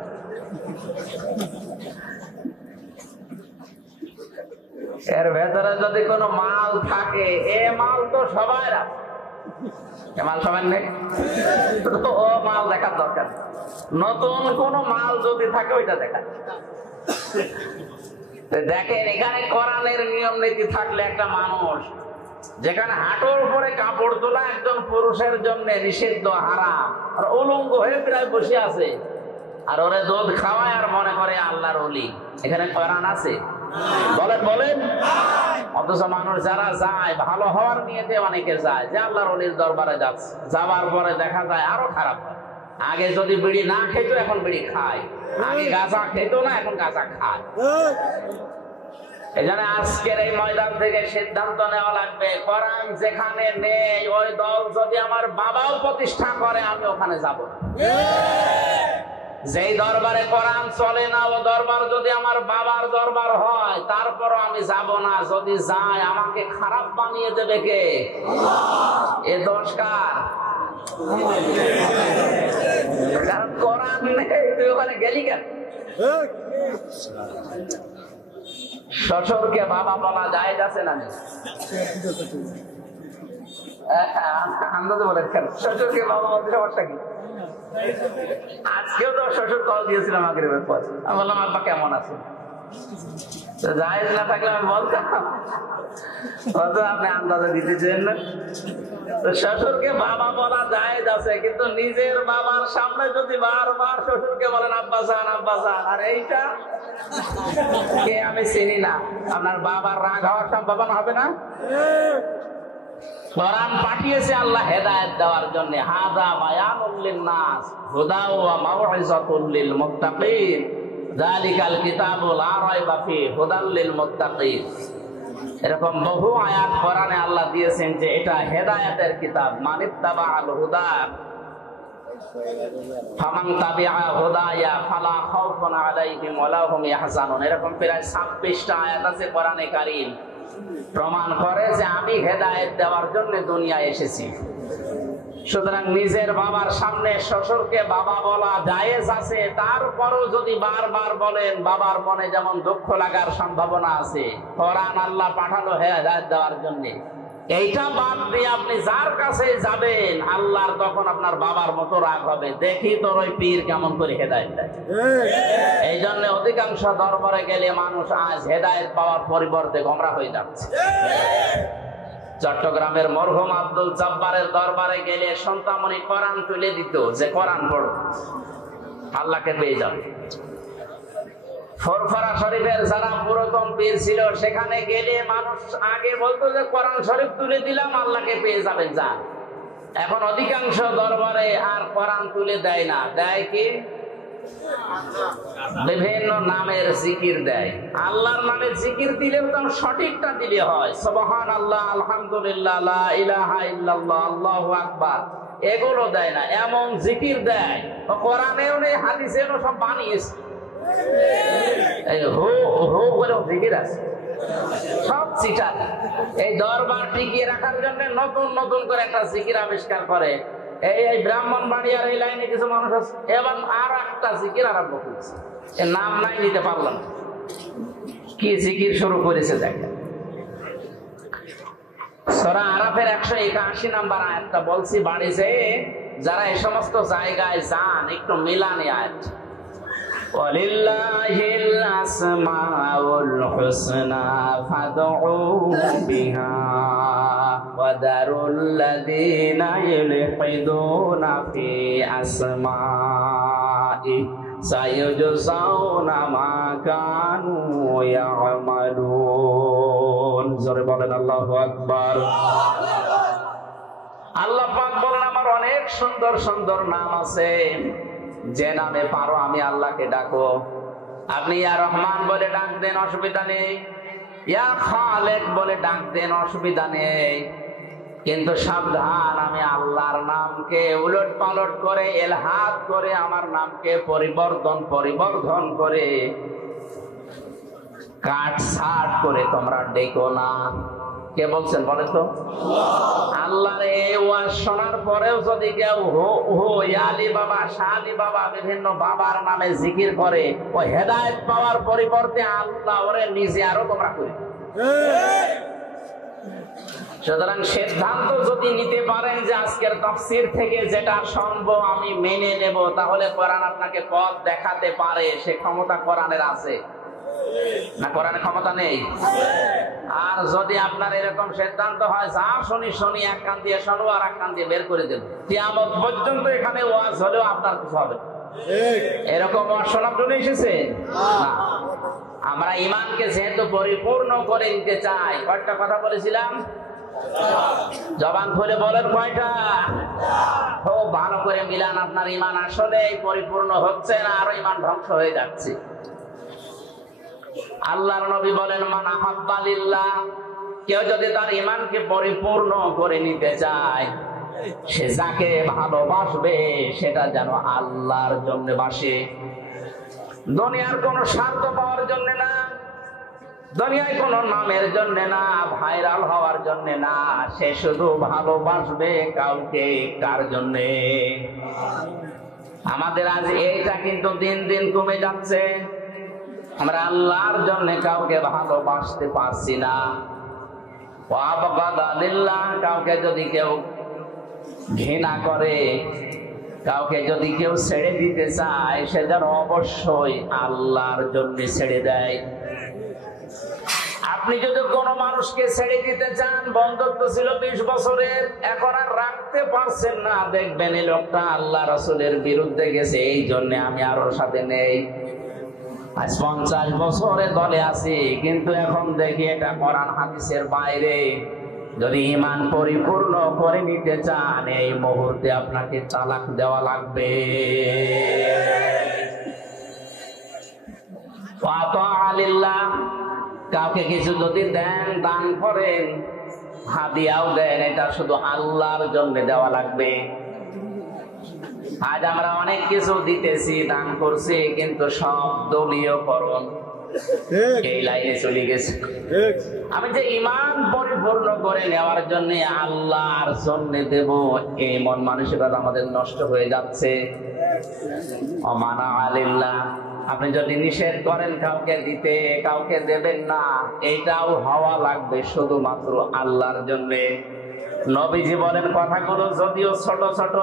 এর ভেতরে যদি কোনো মাল থাকে, এ মাল তো সবাই আছে, এ মাল সবাই নেই, ও মাল দেখার দরকার। নতুন কোন মাল যদি থাকে ওইটা দেখা। দেখেন এখানে কোরআনের নিয়ম নীতি থাকলে একটা মানুষ, যেখানে হাঁটুর উপরে কাপড় তোলা একজন পুরুষের জন্য নিষিদ্ধ, হারাম, আর উলঙ্গ হয়ে প্রায় বসে আছে, আর ওরে দুধ খাওয়ায় আর মনে করে আল্লাহর ওলি, এখানে কোরআন আছে? বলেন বলেন। অথচ মানুষ যারা যায় ভালো হওয়ার নিয়েতে অনেকে যায়, যে আল্লাহর ওলির দরবারে যাচ্ছে, যাবার পরে দেখা যায় আরো খারাপ হয়। আগে যদি বিড়ি না খেত এখন বিড়ি খায়, আগে গাঁজা খেত না এখন গাঁজা খায়। এজন্য আজকের এই ময়দান থেকে সিদ্ধান্ত নেওয়া লাগবে, কোরআন যেখানে নেই ওই দল যদি আমার বাবাও প্রতিষ্ঠা করে আমি ওখানে যাব। যেই দরবারে কোরআন চলে না ও দরবার যদি আমার বাবার দরবার হয় তারপরও আমি যাব না। যদি যাই আমাকে খারাপ বানিয়ে দেবে কে? এ দোষ কার? কারণ কোরআন নেই, তুই ওখানে গেলি কেন? শ্বশুরকে বাবা বলা যায় আছে না? আন্দাজে বলেন কেন শ্বশুরকে বাবা বলতে সমস্যা কি? আজকেও তো শ্বশুর কল দিয়েছিলাম আগের পর, আমি বললাম আব্বা কেমন আছে, জায়েজ না থাকলে আমি বলতাম, আপনি আন্দাজে দিতেছেন না। তো শ্বশুরকে বাবা বলা জায়েজ আছে, কিন্তু নিজের বাবার সামনে যদি বারবার শ্বশুরকে বলেন আব্বা জান আব্বা জান, আর এইটা কে আমি চিনি না, আপনার বাবার রাগ হওয়ার সম্ভাবনা হবে না? কোরআন পাঠিয়েছে আল্লাহ হেদায়েত দেওয়ার জন্য। হাযা বায়ানুল লিন-নাস হুদা ওয়া মাউইযাতুল লিল মুত্তাকিন যালিকাল কিতাবু লা রাইবা ফীহি হুদাল লিল মুত্তাকিন। এরকম বহু আয়াত কোরআনে আল্লাহ দিয়েছেন যে এটা হেদায়েতের কিতাব। মানিত্তাবাআল হুদা ফামান তাবিআ হুদায়া ফালা খাউফুন আলাইহিম ওয়া লা হুম ইয়াহজানুন। এরকম প্রায় 26টা আয়াত আছে কোরআনে কারীম, প্রমাণ করে যে আমি হেদায়েত দেওয়ার জন্য দুনিয়ায় এসেছি। সুতরাং নিজের বাবার সামনে শ্বশুরকে বাবা বলা জায়েজ আছে, তারপরও যদি বারবার বলেন বাবার মনে যেমন দুঃখ লাগার সম্ভাবনা আছে। কোরআন আল্লাহ পাঠালো হেদায়েত দেওয়ার জন্য, এইটা বাদ দিয়ে আপনি যার কাছে যাবেন আল্লাহর তখন আপনার বাবার মতো রাগ হবে, দেখি তোর ওই পীর কেমন করে হেদায়েত দেয়। এই জন্য অধিকাংশ দরবারে গেলে মানুষ আজ হেদায়েত পাওয়ার পরিবর্তে গোমরা হয়ে যাচ্ছে। চট্টগ্রামের মরহুম আব্দুল জব্বারের দরবারে গেলে সন্তানমণি কোরআন তুলে দিত, যে কোরআন পড়ো আল্লাহকে পেয়ে যাবে। ফরফরা শরীফের যারা পুরাতন পীর ছিল সেখানে গেলে মানুষ আগে বলতো যে কোরআন শরীফ তুলে দিলাম আল্লাহকে পেয়ে যাবেন যা। এখন অধিকাংশ দরবারে আর কোরআন তুলে দেয় না, দেয় কি? বিভিন্ন নামের জিকির দেয়। আল্লাহর নামে জিকির দিলেও তো সঠিকটা দিলে হয়, সুবহানাল্লাহ, আলহামদুলিল্লাহ, লা ইলাহা ইল্লাল্লাহ, আল্লাহু আকবার, এগুলো দেয় না। এমন জিকির দেয় কোরআনেও নেই হাদিসেও সব বানিয়েছে। এই হো হো করে জিকির আছে, সব চিটার। এই দরবার টিকিয়ে রাখার জন্য নতুন নতুন করে একটা জিকির আবিষ্কার করে। এই ব্রাহ্মণবাড়িয়ার এই লাইনে কিছু মানুষ আছে, এবার আর একটা জিকির আরম্ভ করেছে, এর নাম নাই নিতে পারলাম। কি জিকির শুরু করেছে দেখেন। সূরা আরাফের 181 নম্বর আয়াতটা বলছি বাড়ি যেয়ে যারা এই সমস্ত জায়গায় যান একটু মিলানি আয়াত। ওয়ালিল্লাহিল আসমাউল হুসনা ফাদউহু বিহা ওয়া দারুল লাযিনা ইউলহিদুনা ফি আসমাই সায়ুজসাউনা মা কানু ইয়ামালুন। জোরে বলেন আল্লাহু আকবার। আল্লাহ পাক বলেন আমার অনেক সুন্দর সুন্দর নাম আছে, যে নামে পারো আমি আল্লাহকে ডাকো। আপনি ইয়া রহমান বলে ডাক দেন, অসুবিধা নেই। ইয়া খালেক বলে ডাক দেন, অসুবিধা নেই। কিন্তু সাবধান, আমি আল্লাহর নামকে উলট পালট করে এলহাদ করে আমার নামকে পরিবর্ধন করে কাটছাট করে তোমরা ডেকো না। কে বলছেন বলে তো? আল্লাহর এই ওয়াজ শোনার পরেও যদি কেউ হো হো ইয়ালি বাবা, শালি বাবা, বিভিন্ন বাবার নামে জিকির করে, ও হেদায়েত পাওয়ার পরিবর্তে আল্লাহ ওরে নিজে আরো তোমরা করি। সুতরাং সিদ্ধান্ত যদি নিতে পারেন যে আজকের তাফসীর থেকে যেটা শুনবো আমি মেনে নেব, তাহলে কোরআন আপনাকে পথ দেখাতে পারে। সে ক্ষমতা কোরআনের আছে না? কোরআনের ক্ষমতা নেই? আর যদি আপনার এরকম সিদ্ধান্ত হয় যা শুনি এক কান দিয়ে শোনো আর এক কান দিয়ে বের করে দেব, কিয়ামত পর্যন্ত এখানে ওয়াজ হলেও আপনার কিছু হবে। এরকম শোনা চলে এসেছে না। আমরা ইমানকে যেহেতু পরিপূর্ণ করে নিতে চাই, কয়টা কথা বলেছিলাম? জবান খুলে বলেন কয়টা? খুব ভালো করে মিলান। আপনার ইমান আসলে পরিপূর্ণ হচ্ছে না, আরো ইমান ধ্বংস হয়ে যাচ্ছে। আল্লাহর নবী বলেন, মান আহাব্বা লিল্লাহ, কেউ যদি তার ইমানকে পরিপূর্ণ করে নিতে চায়, সে যাকে ভালোবাসবে সেটা যেন আল্লাহর জন্য বাসে, দুনিয়ার কোন স্বার্থ পাওয়ার জন্য না, দুনিয়ায় কোন নামের জন্য না, ভাইরাল হওয়ার জন্য না। সে শুধু ভালোবাসবে কাউকে। কার জন্যে? আমাদের আজ এইটা কিন্তু দিন দিন কমে যাচ্ছে। আমরা আল্লাহর জন্য কাউকে ভালোবাসতে পারছি না। কাউকে যদি কেউ ঘৃণা করে, কাউকে যদি কেউ ছেড়ে দিতে চায়, সে যেন অবশ্যই আল্লাহর জন্য ছেড়ে দেয়। আপনি যদি কোনো মানুষকে ছেড়ে দিতে চান, বন্ধুত্ব ছিল 20 বছরের, এখন আর রাখতে পারছেন না, দেখবেন এই লোকটা আল্লাহ রাসূলের বিরুদ্ধে গেছে, এই জন্য আমি আর ওর সাথে নেই। আজ 50 বছরে দলে আছি, কিন্তু এখন দেখি এটা কোরআন হাদিসের বাইরে। যদি ঈমান পরিপূর্ণ করে নিতে চান, এই মুহূর্তে আপনাকে তালাক দেওয়া লাগবে। কাউকে কিছু যদি দেন, দান করেন, হাদিয়াও দেন, এটা শুধু আল্লাহর জন্য দেওয়া লাগবে। আজ আমরা অনেক কিছু দিতেছি, দান করছি, কিন্তু সব দলীয়করণ এই লাইনে চলে গেছে। আমি যে ঈমান পরিপূর্ণ করে নেওয়ার জন্য আল্লাহর জন্য দেব, এই মন মানসিকতা আমাদের নষ্ট হয়ে যাচ্ছে। অমানা আলিল্লাহ, আপনি যদি নিষেধ করেন কাউকে দিতে, কাউকে দেবেন না, এইটাও হওয়া লাগবে শুধুমাত্র আল্লাহর জন্য। নবীজি বলেন, কথাগুলো যদিও ছোট ছোট,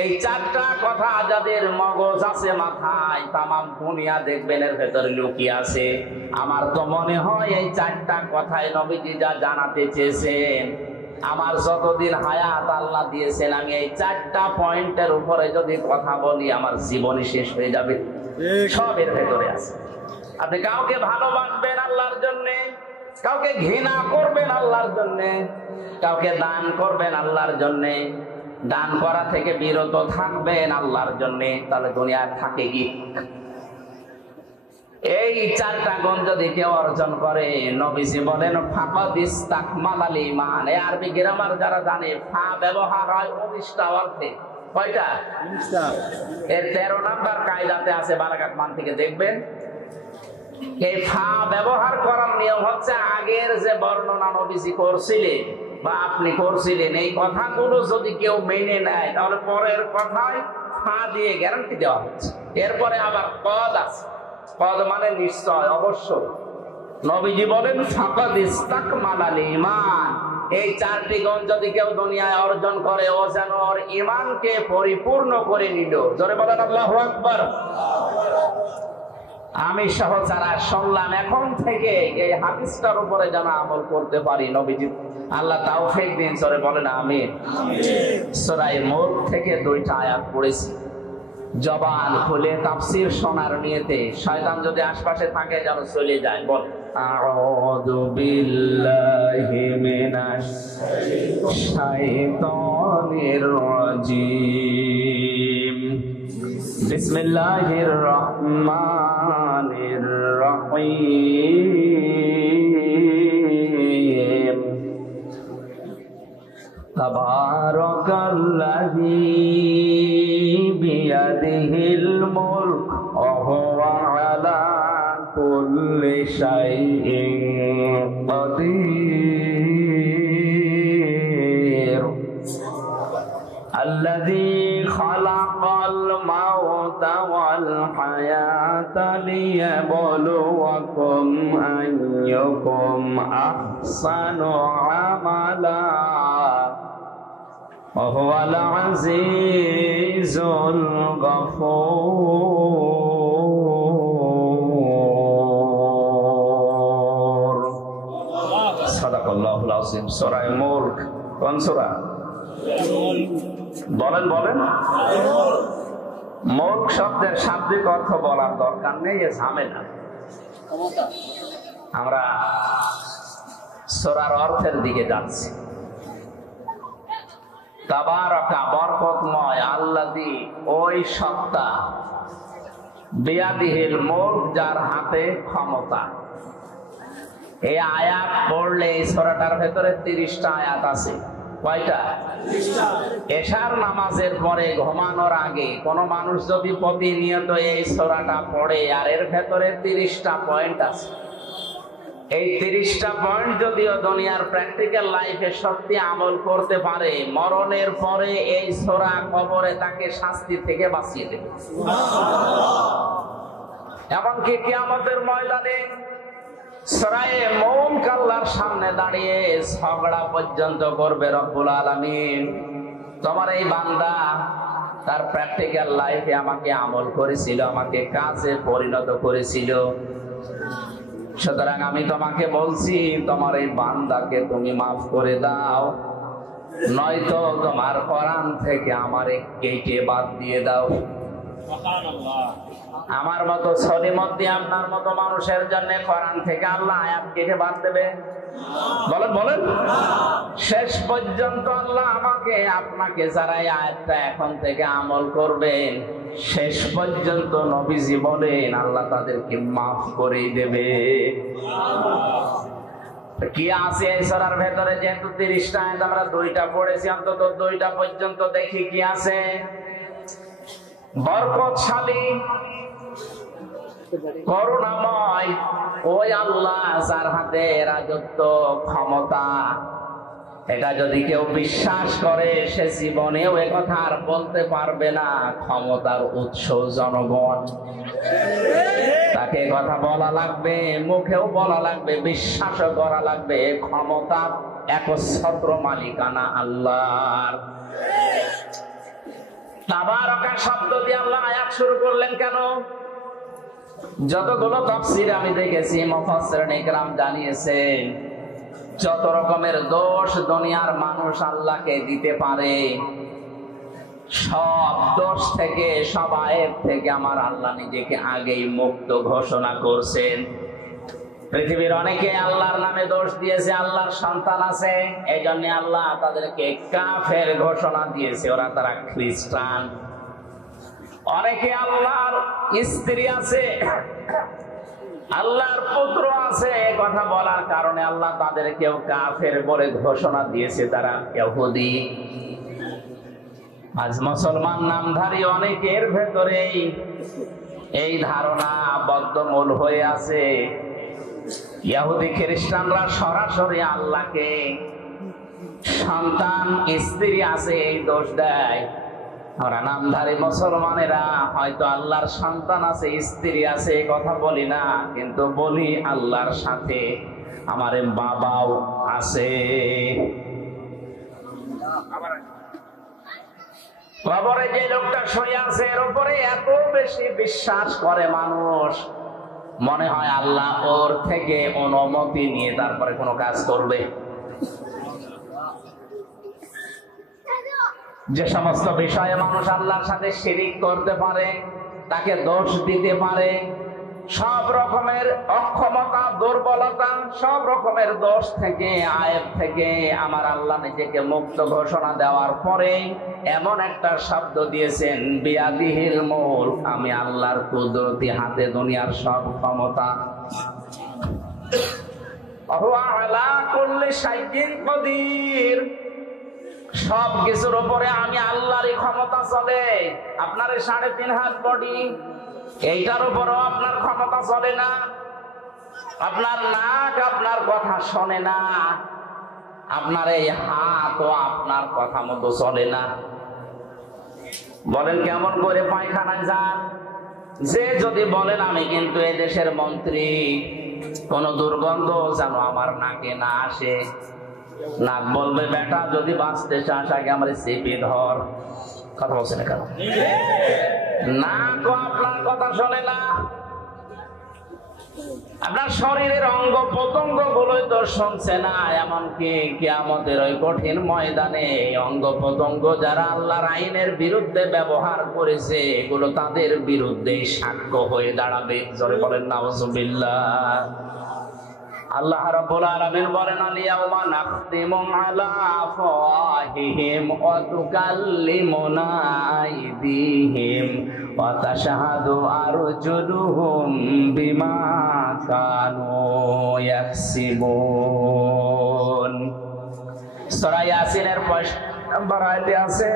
এই 4টা কথা যাদের মগজ আছে মাথায়, তামাম দুনিয়া দেখবেন এর ভেতরে লুকিয়ে আছে। আমার তো মনে হয় এই 4টা কথায় নবীজি যা জানাতে চেয়েছেন, আমার যতদিন হায়াত আল্লাহ দিয়েছেন, আমি এই 4টা পয়েন্টের উপরে যদি কথা বলি, আমার জীবনই শেষ হয়ে যাবে। সব এর ভেতরে আছে। আপনি কাউকে ভালোবাসবেন আল্লাহর জন্য, কাউকে ঘৃণা করবেন আল্লাহর জন্য, কাউকে দান করবেন আল্লাহর জন্য, দান করা থেকে বিরত থাকবেন আল্লাহর জন্য, তাহলে দুনিয়ায় থাকে কি? এই 4টা গুণ যদি কেউ অর্জন করে, নবীজি বলেন ফাকাদ ইসতাকমালাল ঈমান। এই আরবি গ্রামার যারা জানে, ফা ব্যবহার হয় 19টা অর্থে। কয়টা? 19টা। এর 13 নাম্বার কায়দাতে আছে, বারাকাত মান থেকে দেখবেন। এই ফা ব্যবহার করার নিয়ম হচ্ছে, আগের যে বর্ণনা নবীজি করছিলেন বা আপনি করছিলেন, এই কথাগুলো যদি কেউ মেনে নেয়, তাহলে পরের কথায় ফা দিয়ে গ্যারান্টি দেওয়া হচ্ছে। এরপরে আবার কদ আছে, কদ মানে নিশ্চয়, অবশ্যই। নবীজি বলেন ফাকাদ ইসতাকমালাল ঈমান। এই 4টি গুণ যদি কেউ দুনিয়ায় অর্জন করে, ও যেন ওর ঈমানকে পরিপূর্ণ করে নিল। জোরে বলেন আল্লাহু আকবার। আমি সহ যারা শুনলাম, এখন থেকে এই হাদিসটার উপরে যেন আমল করতে পারি, নবীজি আল্লাহ তাওফীক দিন। জোরে বলেন আমিন। সূরা মুলক থেকে 2টা আয়াত পড়েছি। জবান খুলে তাফসীর শোনার নিয়তে, শয়তান যদি আশপাশে থাকে যেন চলে যায়। বল, আউযু বিল্লাহি মিনাশ শাইতানির রাজীম। বিসমিল্লাহির রহমানির রহিম। তাবারাকাল্লাযী বিয়াদিহিল মুলক ওয়া হুয়া আলা কুল্লি শাইইন কাদির। আল্লাযী খালাকাল মাউতা ওয়াল হায়াতা লিয়াবলুয়াকুম আইয়ুকুম আহসানু আমালা ওয়া হুয়াল আজিজুল গফুর। সাদাকাল্লাহুল আযীম। সূরা মুলক কোন সূরা? বলেন বলেন। মুল্ক শব্দের শাব্দিক অর্থ বলার দরকার নেই, এ ঝামেলা। আমরা সূরার অর্থের দিকে যাচ্ছি। তাবারাকা, বরকতময়, আল্লাযী, ওই সত্তা, বিয়াদিহিল মুলক, যার হাতে ক্ষমতা। এই আয়াত পড়লে এই সূরাটার ভেতরে 30টা আয়াত আছে। কয়টা? এশার নামাজের পরে ঘুমানোর আগে কোন মানুষ যদি প্রতিনিয়ত এই সূরাটা পড়ে, আর এর ভেতরে 30টা পয়েন্ট আছে, এই 30টা পয়েন্ট যদিও দুনিয়ার প্র্যাকটিক্যাল লাইফে সত্যি আমল করতে পারে, মরণের পরে এই সূরা কবরে তাকে শাস্তি থেকে বাঁচিয়ে দেবে। এমনকি কিয়ামতের ময়দানে সূরায়ে মুলক আল্লাহর সামনে দাঁড়িয়ে ঝগড়া পর্যন্ত করবে রব্বুল আলামিন। তোমার এই বান্দা তার প্র্যাকটিক্যাল লাইফে আমাকে আমল করেছিল, আমাকে কাজে পরিণত করেছিল, সুতরাং আমি তোমাকে বলছি তোমার এই বান্দাকে তুমি মাফ করে দাও, নয়তো তোমার কোরআন থেকে আমারে কেটে বাদ দিয়ে দাও। আমার মতো সলিমদ্দি আপনার মতো মানুষের জন্য কোরআন থেকে আল্লাহ আয়াত কেটে বাদ দেবে? বলেন বলেন। শেষ পর্যন্ত আল্লাহ আমাকে আপনাকে যারা এই আয়াতটা এখন থেকে আমল করবেন, শেষ পর্যন্ত নবীজি বলেন আল্লাহ তাদেরকে মাফ করে দেবে। কি আছে এই সূরার ভেতরে? যেহেতু 30টা আয়াত আমরা 2টা পড়েছি, অন্তত 2টা পর্যন্ত দেখি কি আছে। বরকতশালী, করুণাময় ওই আল্লাহ যার হাতে রাজত্ব, ক্ষমতা। এটা যদি কেউ বিশ্বাস করে সে জীবনেও একথা আর বলতে পারবে না ক্ষমতার উৎস জনগণ। তাকে কথা বলা লাগবে, মুখেও বলা লাগবে, বিশ্বাসও করা লাগবে ক্ষমতার একচ্ছত্র মালিকানা আল্লাহর। তাবারাকা শব্দ দিয়ে আল্লাহ আয়াত শুরু করলেন কেন? যতগুলো তাফসীর আমি দেখেছি, মুফাসসিরিন ইকরাম জানিয়েছেন যত রকমের দোষ দুনিয়ার মানুষ আল্লাহকে দিতে পারে, সব দোষ থেকে, সব আয়াত থেকে আমার আল্লাহ নিজেকে আগেই মুক্ত ঘোষণা করছেন। পৃথিবীর অনেকে আল্লাহর নামে দোষ দিয়েছে, আল্লাহর সন্তান আছে, এই জন্য আল্লাহ তাদেরকে কাফের ঘোষণা দিয়েছে, ওরা তারা খ্রিস্টান। অনেকে আল্লাহর স্ত্রী আছে, আল্লাহর পুত্র আছে, কথা বলার কারণে আল্লাহ তাদেরকেও কাফের বলে ঘোষণা দিয়েছে, তারা ইহুদি। আজ মুসলমান নামধারী অনেকের ভেতরেই এই ধারণা বদ্ধমূল হয়ে আছে। ইহুদি খ্রিস্টানরা সরাসরি আল্লাহকে সন্তান, স্ত্রী আছে এই দোষ দেয়। আমরা নামধারী মুসলমানেরা হয়তো আল্লাহর সন্তান আছে, স্ত্রী আছে, এই কথা বলি না, কিন্তু বলি আল্লাহর সাথে আমার বাবাও আছে। কবরে যে লোকটা শুয়ে আছে এর উপরে এত বেশি বিশ্বাস করে মানুষ, মনে হয় আল্লাহ ওর থেকে অনুমতি নিয়ে তারপরে কোনো কাজ করবে। যে সমস্ত বিষয়ে মানুষ আল্লাহর সাথে শিরিক করতে পারে, তাকে দোষ দিতে পারে, সব রকমের অক্ষমতা, দুর্বলতা, সব রকমের দোষ থেকে, আয়েব থেকে আমার আল্লাহ নিজেকে মুক্ত ঘোষণা দেওয়ার পরে এমন একটা শব্দ দিয়েছেন, বিয়াদিহিল মুলক, আমি আল্লাহর কুদরতি হাতে দুনিয়ার সব ক্ষমতা। হুয়া আলা কুল্লি শাইইন কাদির, সব কিছুর উপরে আমি আল্লাহরই ক্ষমতা চলে। আপনার 3.5 হাত বডি, এইটার উপরও আপনার ক্ষমতা চলে না। আপনার নাক আপনার কথা শোনে না, আপনার এই হাতও আপনার কথা মতো চলে না। বলেন কেমন করে পায়খানায় যান? যে যদি বলেন আমি কিন্তু এই দেশের মন্ত্রী, কোন দুর্গন্ধ যেন আমার নাকে না আসে, নাক বলবে বেটা যদি বাঁচতে চাস আগে আমার চেপে ধর। কথা বলছে না কেন? নাক আপনার কথা শোনে না। আপনার শরীরের অঙ্গ প্রত্যঙ্গ গুলোই তো শুনছে না, এমনকি কিয়ামতের ওই কঠিন ময়দানে অঙ্গ প্রত্যঙ্গ যারা আল্লাহর আইনের বিরুদ্ধে ব্যবহার করেছে এগুলো তাদের বিরুদ্ধে সাক্ষ্য হয়ে দাঁড়াবে। জোরে বলেন নাউজুবিল্লাহ। আল্লাহ রাব্বুল আলামিন বলেন, আল-ইয়াওমা নাখতিমু আলা আফওয়াহিহিম ওয়া তুকাল্লিমুনা আইদিহিম ওয়া তাশহাদু আরজুলুহুম বিমা কানু ইয়াকসিবুন। সূরা ইয়াসিনের 5 নম্বর আয়াতে আছে,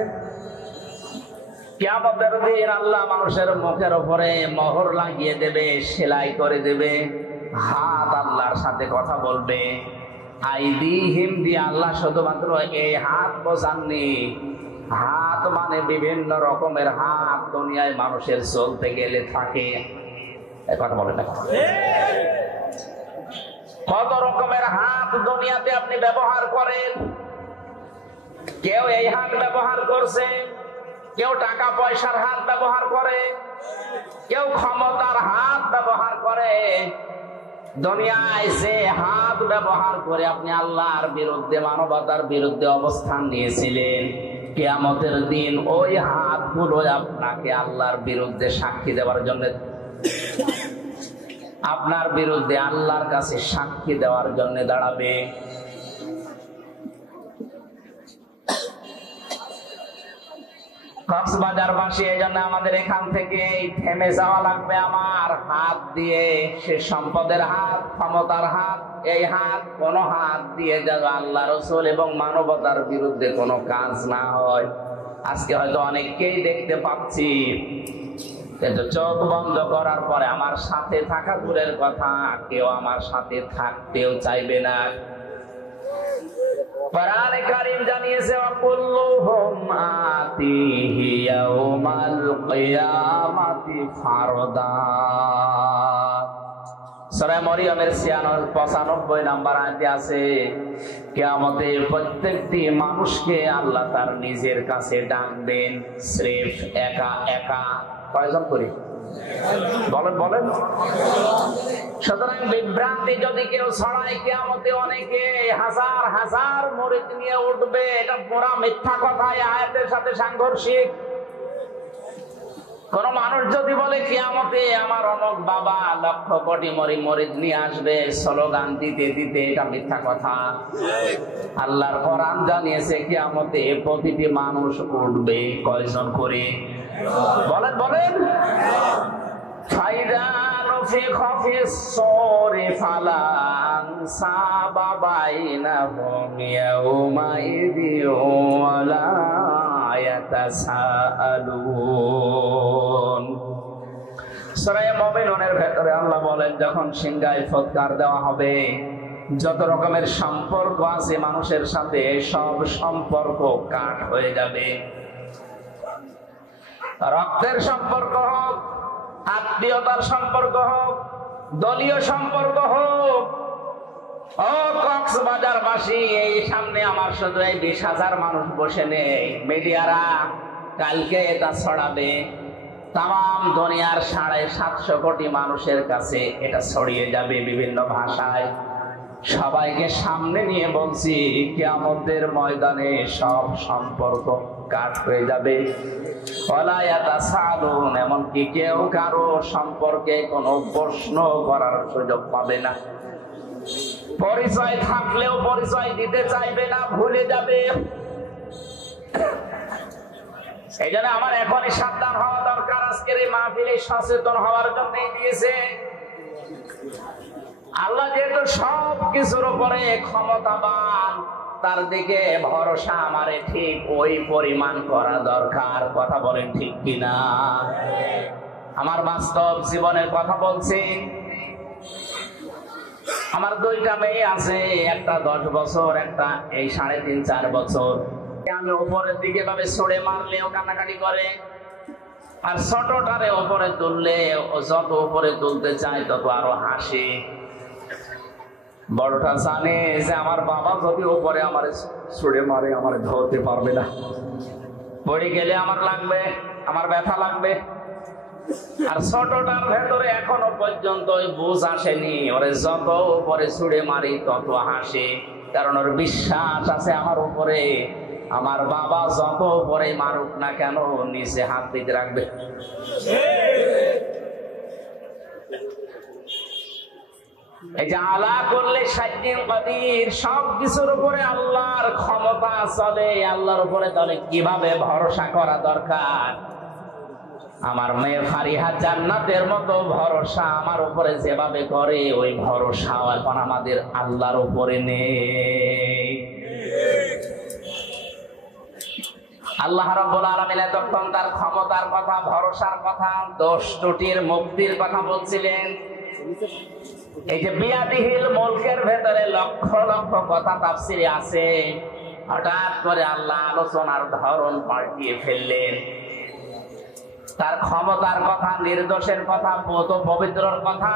কিয়ামতের দিন আল্লাহ মানুষের মুখের উপরে মোহর লাগিয়ে দেবে, সেলাই করে দেবে। হাত আল্লাহর সাথে কথা বলবে। আইদিহিম দিয়ে আল্লাহ শুধুমাত্র এই হাত বোঝাননি, হাত মানে বিভিন্ন রকমের হাত দুনিয়ায় মানুষের চলতে গেলে থাকে। কথা বলে না, কত রকমের হাত দুনিয়াতে আপনি ব্যবহার করেন। কেউ এই হাত ব্যবহার করছে, কেউ টাকা পয়সার হাত ব্যবহার করে, কেউ ক্ষমতার হাত ব্যবহার করে। দুনিয়ায় যে হাত ব্যবহার করে আপনি আল্লাহর বিরুদ্ধে, মানবতার বিরুদ্ধে অবস্থান নিয়েছিলেন, কিয়ামতের দিন ওই হাতগুলো আপনাকে আল্লাহর বিরুদ্ধে সাক্ষী দেওয়ার জন্য, আপনার বিরুদ্ধে আল্লাহর কাছে সাক্ষী দেওয়ার জন্য দাঁড়াবে। কক্সবাজারবাসী, এই জন্য আমাদের এখান থেকে থেমে যাওয়া লাগবে। আমার হাত দিয়ে, সে সম্পদের হাত, ক্ষমতার হাত, এই হাত কোন হাত দিয়ে যেন আল্লাহ রাসূল এবং মানবতার বিরুদ্ধে কোনো কাজ না হয়। আজকে হয়তো অনেককেই দেখতে পাচ্ছি, কিন্তু চোখ বন্ধ করার পরে আমার সাথে থাকা দূরের কথা, কেউ আমার সাথে থাকতেও চাইবে না। কোরআনে কারীম জানিয়েছে, ওয়াকুল্লুহুম আতিহি ইয়াউমাল কিয়ামাতি ফারদা। সূরা মরিয়মের 95 নম্বর আয়াতে আছে, কিয়ামতে প্রত্যেকটি মানুষকে আল্লাহ তার নিজের কাছে ডাকবেন, স্রেফ একা একা। কয়জন করি বলেন বলেন। সুতরাং বিভ্রান্তি যদি কেউ ছড়ায়, কিয়ামতে অনেকে হাজার হাজার মুরিদ নিয়ে উঠবে, এটা পুরা মিথ্যা কথা, আয়াতের সাথে সাংঘর্ষিক। কোন মানুষ যদি বলে কিয়ামতে আমার অমুক বাবা লক্ষ কোটি মুরিদ নিয়ে আসবে, স্লোগান দিতে দিতে, এটা মিথ্যা কথা। আল্লাহর কোরআন জানিয়েছে কিয়ামতে প্রতিটি মানুষ উঠবে কয়জন করে, বলেন বলেন। ফাইদা নুফিখা ফিস সূরি ফালা আনসাবা বাইনাহুম ইয়াউমাইযি ওয়ালা ইয়াতাসাআলুন। সূরা মুমিনুনের ভেতরে আল্লাহ বলেন, যখন সিংহায় ফুৎকার দেওয়া হবে, যত রকমের সম্পর্ক আছে মানুষের সাথে, সব সম্পর্ক কাট হয়ে যাবে। রক্তের সম্পর্ক হোক, আত্মীয়তার সম্পর্ক হোক, দলীয় সম্পর্ক হোক। ও কক্সবাজারবাসী, এই সামনে আমার শুধু এই 20,000 মানুষ বসে নেই, মিডিয়ারা কালকে এটা ছড়াবে তাম দুনিয়ার 750 কোটি মানুষের কাছে, এটা ছড়িয়ে যাবে বিভিন্ন ভাষায়। সবাইকে সামনে নিয়ে বলছি, কিয়ামতের ময়দানে সব সম্পর্ক কাট হয়ে যাবে। ওয়ালা ইয়াতাসালুন, এমনকি কেউ কারো সম্পর্কে কোনো প্রশ্ন করার সুযোগ পাবে না। পরিচয় থাকলেও পরিচয় দিতে চাইবে না, ভুলে যাবে। এই জন্য আমার এখনই সাবধান হওয়া দরকার। আজকের এই মাহফিলে সচেতন হওয়ার জন্যই দিয়েছে আল্লাহ। যেহেতু সব কিছুর উপরে ক্ষমতাবান, তার দিকে ভরসা আমারে ঠিক ওই পরিমাণ করা দরকার। কথা বলেন ঠিক কিনা? আমার বাস্তব জীবনের কথা বলছি। আমার 2টা মেয়ে আছে, একটা 10 বছর, একটা এই 3.5-4 বছর। আমি উপরের দিকে ভাবে ছড়ে মারলেও কান্নাকাটি করে, আর ছোটটারে উপরে তুললে ও যত উপরে তুলতে চায় তত আরো হাসে। বড়টা জানে যে আমার বাবা যদি উপরে আমার ছুড়ে মারে, আমার ধরতে পারবে না, পড়ে গেলে আমার লাগবে, আমার ব্যথা লাগবে। আর ছোটটার ভেতরে এখনো পর্যন্ত ওই বুঝ আসেনি, ওরে যত উপরে ছুড়ে মারি তত হাসে, কারণ ওর বিশ্বাস আছে আমার উপরে, আমার বাবা যত উপরে মারুক না কেন নিচে হাত দিতে রাখবে। এই যে আলা করলে সাইয়্যিন কাদির, সব কিছুর উপরে আল্লাহর ক্ষমতা চলে, আল্লাহর উপরে তাহলে কিভাবে ভরসা করা দরকার। আমার মেয়ে ফারিহা জান্নাতের মতো ভরসা আমার উপরে যেভাবে করে, ওই ভরসা এখন আমাদের আল্লাহর উপরে নেই। আল্লাহ রাব্বুল আলামিন তখন তার ক্ষমতার কথা, ভরসার কথা, দোষ ত্রুটির মুক্তির কথা বলছিলেন। এই যে বিয়াদিহিল মুলকের ভেতরে লক্ষ লক্ষ কথা তাফসিরে আছে, হঠাৎ করে আল্লাহ আলোচনার ধরন পাল্টিয়ে ফেললেন। তার ক্ষমতার কথা, নির্দোষের কথা, পত পবিত্রর কথা,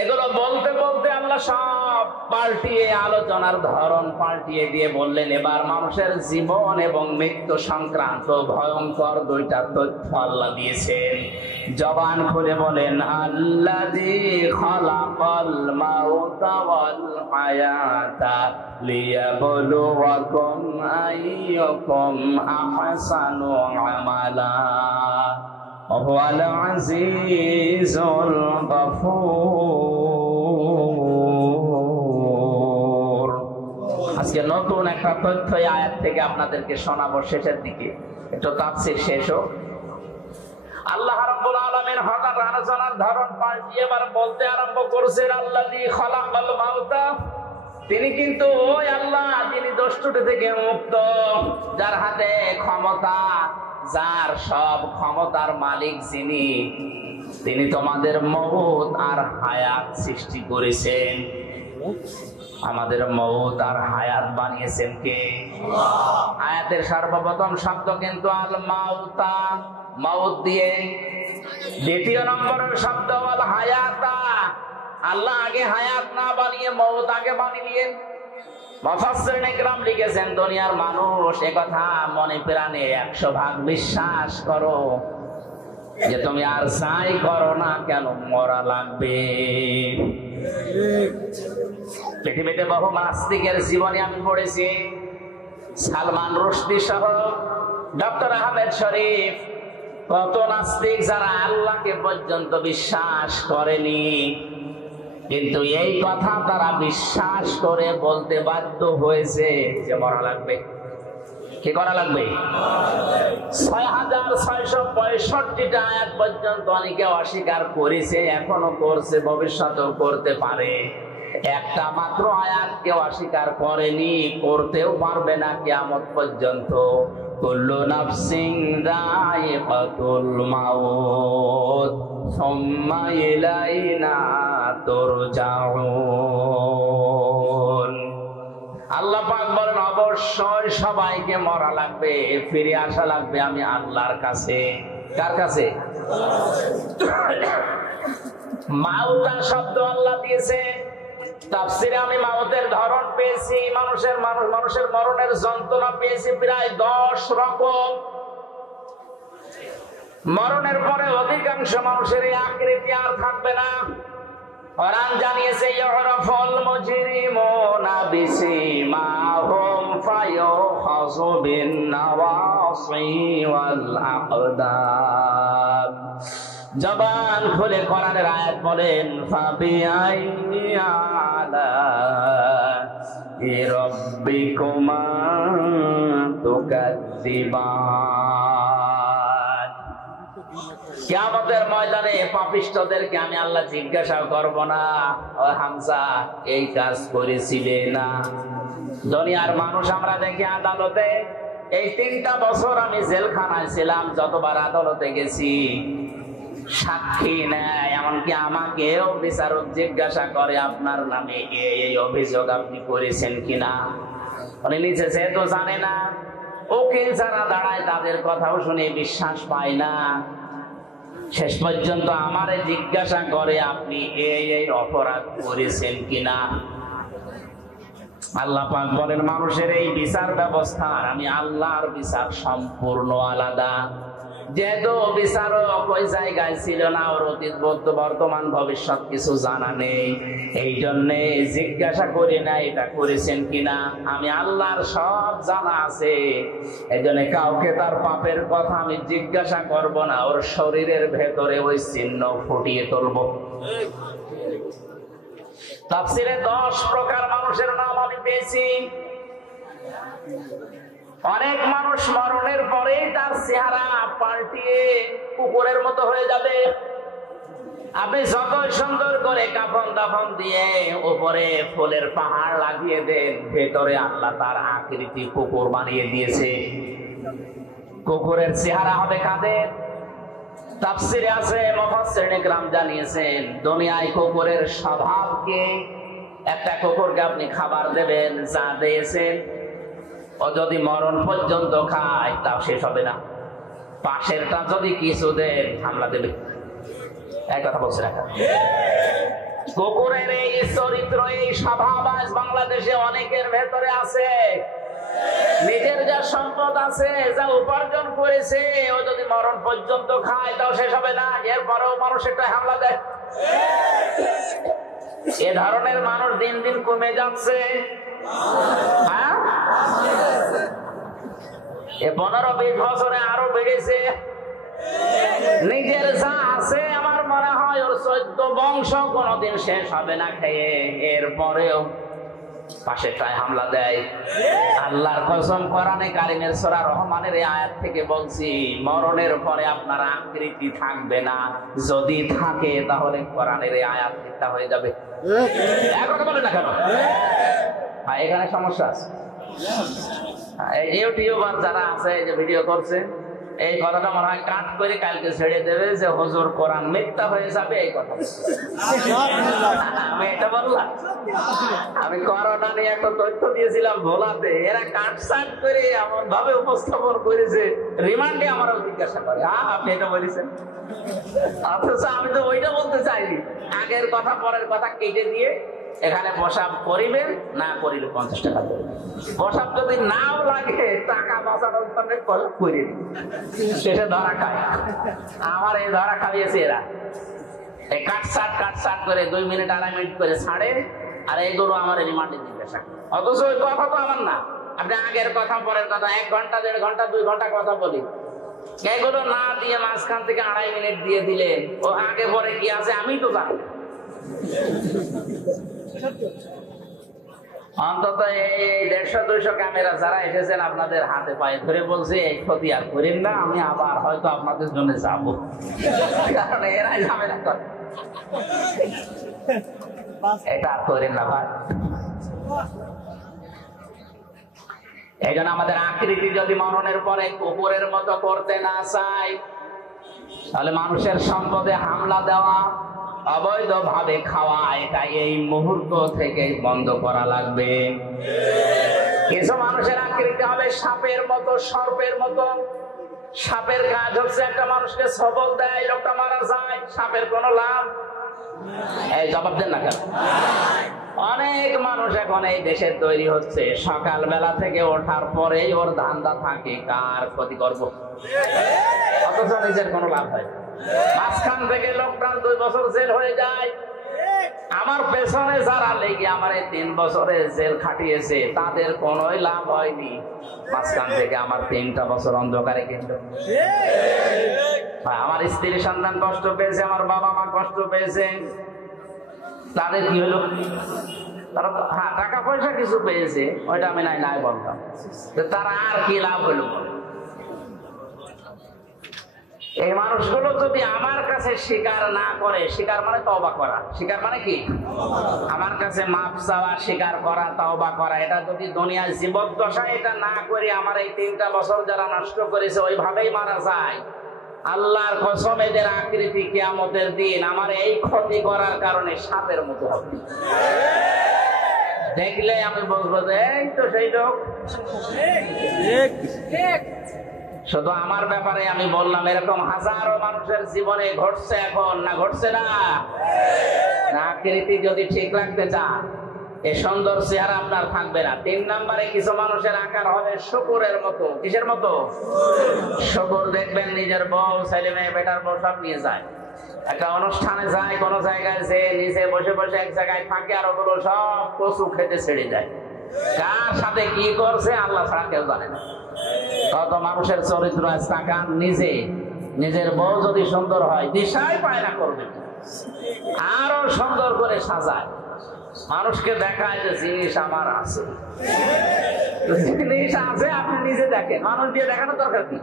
এগুলো বলতে বলতে আল্লাহ সব পাল্টিয়ে আলোচনার ধরন পাল্টিয়ে দিয়ে বললেন, এবার মানুষের জীবন এবং মৃত্যু সংক্রান্ত ভয়ঙ্কর দুইটা তথ্য আল্লাহ দিয়েছেন। জবান খুলে বলেন, আল্লাযী খালাকাল মাউতা ওয়াল হায়াতা লিয়াবলুয়াকুম আইয়ুকুম আহসানু আমালা ওয়াল আজিজুল গফুর। আজকে নতুন একটা তথ্য আয়াত থেকে আপনাদেরকে শোনাবো, শেষের দিকে একটু তাফসীর শেষ হোক। আল্লাহ রাব্বুল আলামিন হঠাৎ আলোচনার ধরন পাল্টিয়ে এবার বলতে আরম্ভ করেছেন, আল্লাযী খালাকাল মাউতা, তিনি কিন্তু ওই আল্লাহ যিনি দোষ ত্রুটি থেকে মুক্ত, যার হাতে ক্ষমতা, যার সব ক্ষমতার মালিক যিনি, তিনি তোমাদের মউত আর হায়াত সৃষ্টি করেছেন। আমাদের মউত আর হায়াত বানিয়েছেন কে? আয়াতের সর্বপ্রথম শব্দ কিন্তু আল মাউতা, মাউত দিয়ে। দ্বিতীয় নম্বরের শব্দ আল হায়াতা, আল্লাহ আগে হায়াত না বানিয়ে মউত আগে বানিয়ে। মুফাসসিরিন ইকরাম লিখেছেন, দুনিয়ার মানুষ একথা মনে প্রাণে 100 ভাগ বিশ্বাস করো যে তুমি আর যাই করো না কেন মরা লাগবে। পৃথিবীতে বহু নাস্তিকের জীবনে আমি পড়েছি, সালমান রুশদি সহ ডক্টর আহমেদ শরীফ, কত নাস্তিক যারা আল্লাহকে পর্যন্ত বিশ্বাস করেনি, কিন্তু এই কথা তারা বিশ্বাস করে বলতে বাধ্য হয়েছে যে মরা লাগবে। কি করা লাগবে? 6665টা আয়াত পর্যন্ত অনেকে অস্বীকার করেছে, এখনো করছে, ভবিষ্যতেও করতে পারে। একটা মাত্র আয়াত কেউ অস্বীকার করেনি, করতেও পারবে না কিয়ামত পর্যন্ত। কুল্লু নাফসিন যায়িকাতুল মাউত সুম্মা ইলাইনা তুরজাউন। আল্লাহ পাক বলেন, অবশ্যই সবাইকে মরা লাগবে, ফিরে আসা লাগবে আমি আল্লাহর কাছে। কার কাছে? মাউতা শব্দ আল্লাহ দিয়েছে। তাফসিরে আমি মাউতের ধরন পেয়েছি, মানুষের মরণের যন্ত্রণা পেয়েছি প্রায় 10 রকম। মরণের পরে অধিকাংশ মানুষের এই আকৃতি আর থাকবে না। কোরআন জানিয়েছে, ইউরাফুল মুজরিমুনা বিসিমাহুম ফায়ুখাযু বিন নাওয়াসি ওয়াল আকদাম। জবান খুলে কোরআনের আয়াত বলেন, ফাবিআইয়ি আলা'i রাব্বিকুমা তুকাজ্জিবান। কিয়ামতের ময়দানে পাপিষ্ঠদেরকে আমি আল্লাহ জিজ্ঞাসা করব না, ও হামজা এই কাজ করেছিলে না? দুনিয়ার মানুষ আমরা দেখি আদালতে, এই 3টা বছর আমি জেলখানায় ছিলাম, যতবার আদালতে গেছি সাক্ষী নেয়, এমনকি আমাকেও বিচারক জিজ্ঞাসা করে আপনার নামে এই অভিযোগ আপনি করেছেন কিনা। উনি নিজে যেহেতু জানে না, উকিল যারা দাঁড়ায় তাদের কথাও শুনে বিশ্বাস পায় না, শেষ পর্যন্ত আমারে জিজ্ঞাসা করে আপনি এই অপরাধ করেছেন কিনা। আল্লাহ পাক বলেন, মানুষের এই বিচার ব্যবস্থা আমি আল্লাহর বিচার সম্পূর্ণ আলাদা। যেহেতু বিচারক ওই জায়গায় ছিল না, ওর অতীত বর্তমান ভবিষ্যৎ কিছু জানা নেই, এই জন্যে জিজ্ঞাসা করি না এটা করেছেন কিনা। আমি আল্লাহর সব জানা আছে, এই জন্য কাউকে তার পাপের কথা আমি জিজ্ঞাসা করব না, ওর শরীরের ভেতরে ওই চিহ্ন ফুটিয়ে তুলব। তাফসীরে 10 প্রকার মানুষের নাম আমি পেয়েছি। অনেক মানুষ মরণের পরেই তার চেহারা পাল্টিয়ে কুকুরের মতো হয়ে যাবে। আপনি যতই সুন্দর করে কাফন দাফন দিয়ে উপরে ফুলের পাহাড় লাগিয়ে দেন, ভেতরে আল্লাহ তার আকৃতি কুকুর বানিয়ে দিয়েছে। কুকুরের চেহারা হবে কাদের? তাফসীরে আছে, মুফাসসিরিনে কেরাম জানিয়েছেন, দুনিয়ায় কুকুরের স্বভাবকে, একটা কুকুরকে আপনি খাবার দেবেন, যা দিয়েছেন, ও যদি মরণ পর্যন্ত খায় তাও শেষ হবে না। পাশেরটা যদি কিছু দেন হামলা দেবে। এক কথা বলছে না? কুকুরের এই চরিত্র, এই স্বভাব আজ বাংলাদেশে অনেকের ভেতরে আছে। নিজের যা সম্পদ আছে, যা উপার্জন করেছে, ও যদি মরণ পর্যন্ত খায় তাও শেষ হবে না, এরপরেও মানুষেরটা হামলা দেয়। এ ধরনের মানুষ দিন দিন কমে যাচ্ছে। হ্যাঁ, 15-20 বছরে আরো বেড়েছে। নিজের যা আছে আমার মনে হয় ওর 14 বংশ কোনদিন শেষ হবে না খেয়ে, এরপরেও পাশেরটায় হামলা দেয়। আল্লাহর কসম, কোরআনে কারিমের সূরা রহমানের এই আয়াত থেকে বলছি, মরণের পরে আপনার আকৃতি থাকবে না, যদি থাকে তাহলে কোরআনের এই আয়াত মিথ্যা হয়ে যাবে। এক কথা বলে না কেন? এখানে সমস্যা আছে। ইউটিউবার যারা আছে, এই যে ভিডিও করছে, এই কথাটা মনে হয় কাট করে কালকে ছেড়ে দেবে যে হুজুর কোরআন মিথ্যা হয়ে যাবে, এই কথা। আমি এটা বললাম, আমি করোনা নিয়ে একটা তথ্য দিয়েছিলাম ভোলাতে, এরা কাটসাট করে এমন ভাবে উপস্থাপন করেছে, রিমান্ডে আমারও জিজ্ঞাসা করে, আপনি এটা বলেছেন, অথচ আমি তো ওইটা বলতে চাইনি। আগের কথা পরের কথা কেটে দিয়ে এখানে প্রসাব করিবেন, না করিলে 50 টাকা দেবেন। প্রসাব যদি নাও লাগে, টাকা বাঁচানোর জন্য করি, সেটা ধরা খায়। আমার এই ধরা খাইয়েছে এরা, এই কাটসাট করে 2 মিনিট 2.5 মিনিট করে ছাড়ে, আর এইগুলো আমার রিমান্ডে জিজ্ঞাসা। অথচ ওই কথা তো আমার না, আপনি আগের কথা পরের কথা 1 ঘন্টা 1.5 ঘন্টা 2 ঘন্টা কথা বলি, এগুলো না দিয়ে মাঝখান থেকে 2.5 মিনিট দিয়ে দিলেন, ও আগে পরে কি আছে আমি তো জানি। অন্তত এই 150-200 ক্যামেরা যারা এসেছেন আপনাদের হাতে পায়ে ধরে বলছে, এই ক্ষতি আর করেন না, আমি আবার হয়তো আপনাদের জন্য যাবো, কারণ এরাই ঝামেলা করে। এটা আর করেন না ভাই। এই জন্য আমাদের আকৃতি যদি মরণের পরে কুকুরের মতো করতে না চাই, তাহলে মানুষের সম্পদে হামলা দেওয়া, অবৈধভাবে খাওয়া, এটা এই মুহূর্ত থেকে বন্ধ করা লাগবে। কিছু মানুষের আকৃতি হবে সাপের মতো, সর্পের মতো। সাপের কাজ হচ্ছে একটা মানুষকে সবল দেয়, লোকটা মারা যায়, সাপের কোনো লাভ। এই জবাব দেন না কেন? অনেক মানুষ এখন এই দেশে তৈরি হচ্ছে, সকালবেলা থেকে ওঠার পরেই ওর ধান্দা থাকে কার ক্ষতি করবো, অথচ নিজের কোনো লাভ হয়। মাঝখান থেকে লকডাউন 2 বছর জেল হয়ে যায়। আমার পেছনে যারা লেগে আমার এই 3 বছরে জেল খাটিয়েছে, তাদের কোনো লাভ হয়নি। মাঝখান থেকে আমার 3টা বছর অন্ধকারে কিন্তু আমার স্ত্রী সন্তান কষ্ট পেয়েছে, আমার বাবা মা কষ্ট পেয়েছে। তাদের কি হলো? তারা টাকা পয়সা কিছু পেয়েছে, ওইটা আমি নাই বলতাম, তারা আর কি লাভ হলো? এই মানুষগুলো যদি আমার কাছে স্বীকার না করে, স্বীকার মানে তওবা করা, স্বীকার মানে কি? আমার কাছে মাফ চাওয়া, স্বীকার করা, তওবা করা, এটা যদি দুনিয়ার জীবদ্দশা এটা না করে আমার এই 3টা বছর যারা নষ্ট করেছে ওইভাবেই মারা যায়, আল্লাহর কসম এদের আকৃতি কিয়ামতের দিন আমার এই ক্ষতি করার কারণে সাপের মতো হবে। দেখলে আমি বলবো যে এই তো সেই লোক। শুধু আমার ব্যাপারে আমি বললাম, এরকম হাজারো মানুষের জীবনে ঘটছে এখন, না ঘটছে না? আকৃতি যদি ঠিক রাখতে চান এই সুন্দর চেহারা আপনার থাকবে না। 3 নম্বরে কিছু মানুষের আকার হবে শুকরের মতো। কিসের মতো? শুকর। দেখবেন নিজের বউ, ছেলে মেয়ে, বেটার বউ সব নিয়ে যায়, একটা অনুষ্ঠানে যায়, কোন জায়গায় যে নিচে বসে বসে এক জায়গায় থাকে, আর ওগুলো সব কচু খেতে ছেড়ে যায়। কার সাথে কি করছে আল্লাহ ছাড়া কেউ জানে না। কত মানুষের চরিত্র আছে তাকান, নিজের বউ যদি সুন্দর হয় দিশাই পায় না করবে, আরো সুন্দর করে সাজায়, মানুষকে দেখায় যে জিনিস আমার আছে, জিনিস আছে। আপনি নিজে দেখেন, মানুষ দিয়ে দেখানোর দরকার কি?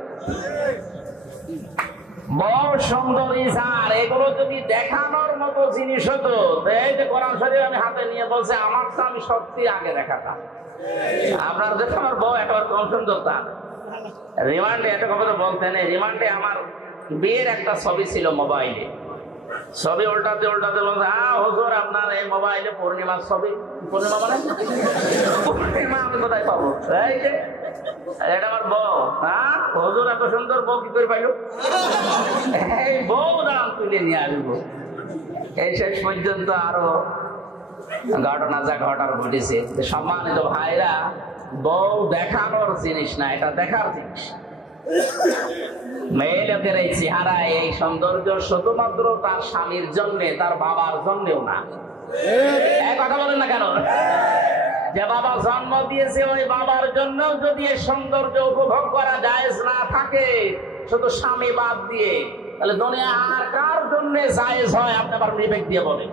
বড় সুন্দরী স্যার, এগুলো যদি দেখানোর মতো জিনিস হতো, এই যে কোরআন শরীফ আমি হাতে নিয়ে বলছে, আমার তো আমি সত্যি আগে দেখাতাম। আপনার দেখে আমার বউ একবার কম সুন্দর তার রিমান্ডে একটা কথা বলতেন, রিমান্ডে আমার বিয়ের একটা ছবি ছিল মোবাইলে, ছবি উল্টাতে উল্টাতে বলছে, হুজুর আপনার এই মোবাইলে পূর্ণিমার ছবি। পূর্ণিমা মানে পূর্ণিমা আমি কোথায় পাবো? এই যে এটা আমার বউ। হুজুর এত সুন্দর বউ কি করে পাইল? এই বউ দাঁড়ান তুলে নিয়ে আসবো। এই শেষ পর্যন্ত আরো ঘটনা যা ঘটার ঘটেছে। সম্মানিত ভাইরা, বউ দেখানোর জিনিস না, এটা দেখার জিনিস। মেয়ে লোকের এই চেহারা, এই সৌন্দর্য শুধুমাত্র তার স্বামীর জন্য, তার বাবার জন্যও না। এক কথা বলেন না কেন? যে বাবা জন্ম দিয়েছে ওই বাবার জন্য যদি এই সৌন্দর্য উপভোগ করা জায়েজ না থাকে, শুধু স্বামী বাদ দিয়ে, তাহলে দুনিয়া আর কার জন্য জায়েজ হয়? আপনি আবার বিবেক দিয়ে বলেন।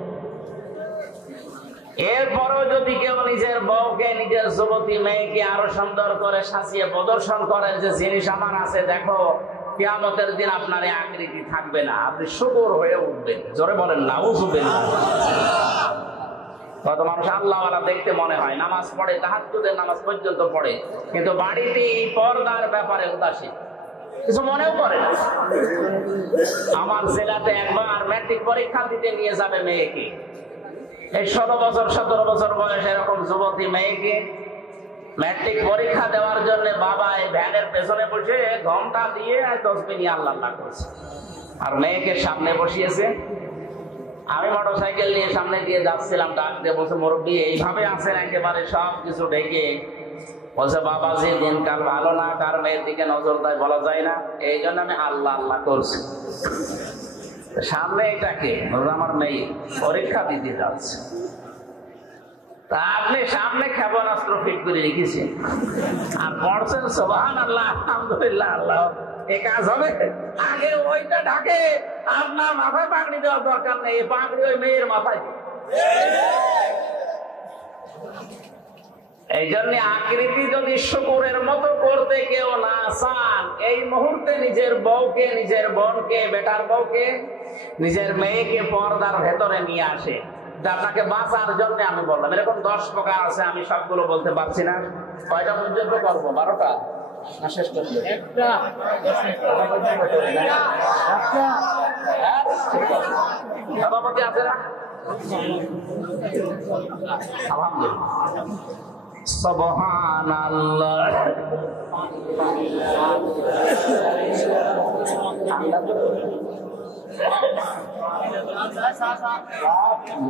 এরপরও যদি কেউ নিজের বউকে, নিজের যুবতী মেয়েকে আরো সুন্দর করে সাজিয়ে প্রদর্শন করে যে জিনিস আমার আছে দেখো, কিয়ামতের দিন আপনার এই আকৃতি থাকবে না, আপনি শুকর হয়ে উঠবেন। জোরে বলেন নাউযুবিল্লাহ। কত মানুষ আল্লাহওয়ালা দেখতে মনে হয়, নামাজ পড়ে, তাহাজ্জুদের নামাজ পর্যন্ত পড়ে, কিন্তু বাড়িতে পর্দার ব্যাপারে উদাসীন, কিছু মনেও করে না। আমার জেলাতে একবার ম্যাট্রিক পরীক্ষা দিতে নিয়ে যাবে মেয়েকে, এই 16 বছর 17 বছর বয়স এরকম যুবতী মেয়েকে ম্যাট্রিক পরীক্ষা দেওয়ার জন্য বাবা এই ভ্যানের পেছনে বসে ঘন্টা দিয়ে 10 মিনিট আল্লাহ করছে, আর মেয়েকে সামনে বসিয়েছে। আমি মোটরসাইকেল নিয়ে সামনে দিয়ে যাচ্ছিলাম, ডাক দিয়ে বলছে, মুরব্বী এইভাবে আছেন একেবারে সব কিছু ঢেকে? বলছে, বাবাজি দিনকাল ভালো না, কার মেয়ের দিকে নজর দেয় বলা যায় না, এই জন্য আমি আল্লাহ আল্লাহ করছি। সামনে এটাকে আমার মেয়ে পরীক্ষা দিতে যাচ্ছে, তা আপনি সামনে ক্ষেপণাস্ত্র ফিট করে রেখেছেন আর পড়ছেন সুবহানাল্লাহ, আলহামদুলিল্লাহ, আল্লাহ, এ কাজ হবে? আগে ওইটা ঢাকে, আপনার মাথায় পাগড়ি দেওয়ার দরকার নেই, পাগড়ি ওই মেয়ের মাথায়। এই জন্য আকৃতি যদি শুকরের মতো করতে কেউ না চান, এই মুহূর্তে নিজের বউকে, নিজের বোনকে, বেটার বউকে, নিজের মেয়েকে পর্দার ভেতরে নিয়ে আসে। আপনাকে বাঁচার জন্য আমি বললাম, এরকম 10 প্রকার আছে, আমি সবগুলো বলতে পারছি না। কয়টা পর্যন্ত করবো? 12টা না শেষ করবো? সভাপতি আছে না? আলহামদুলিল্লাহ, সুবহানাল্লাহ।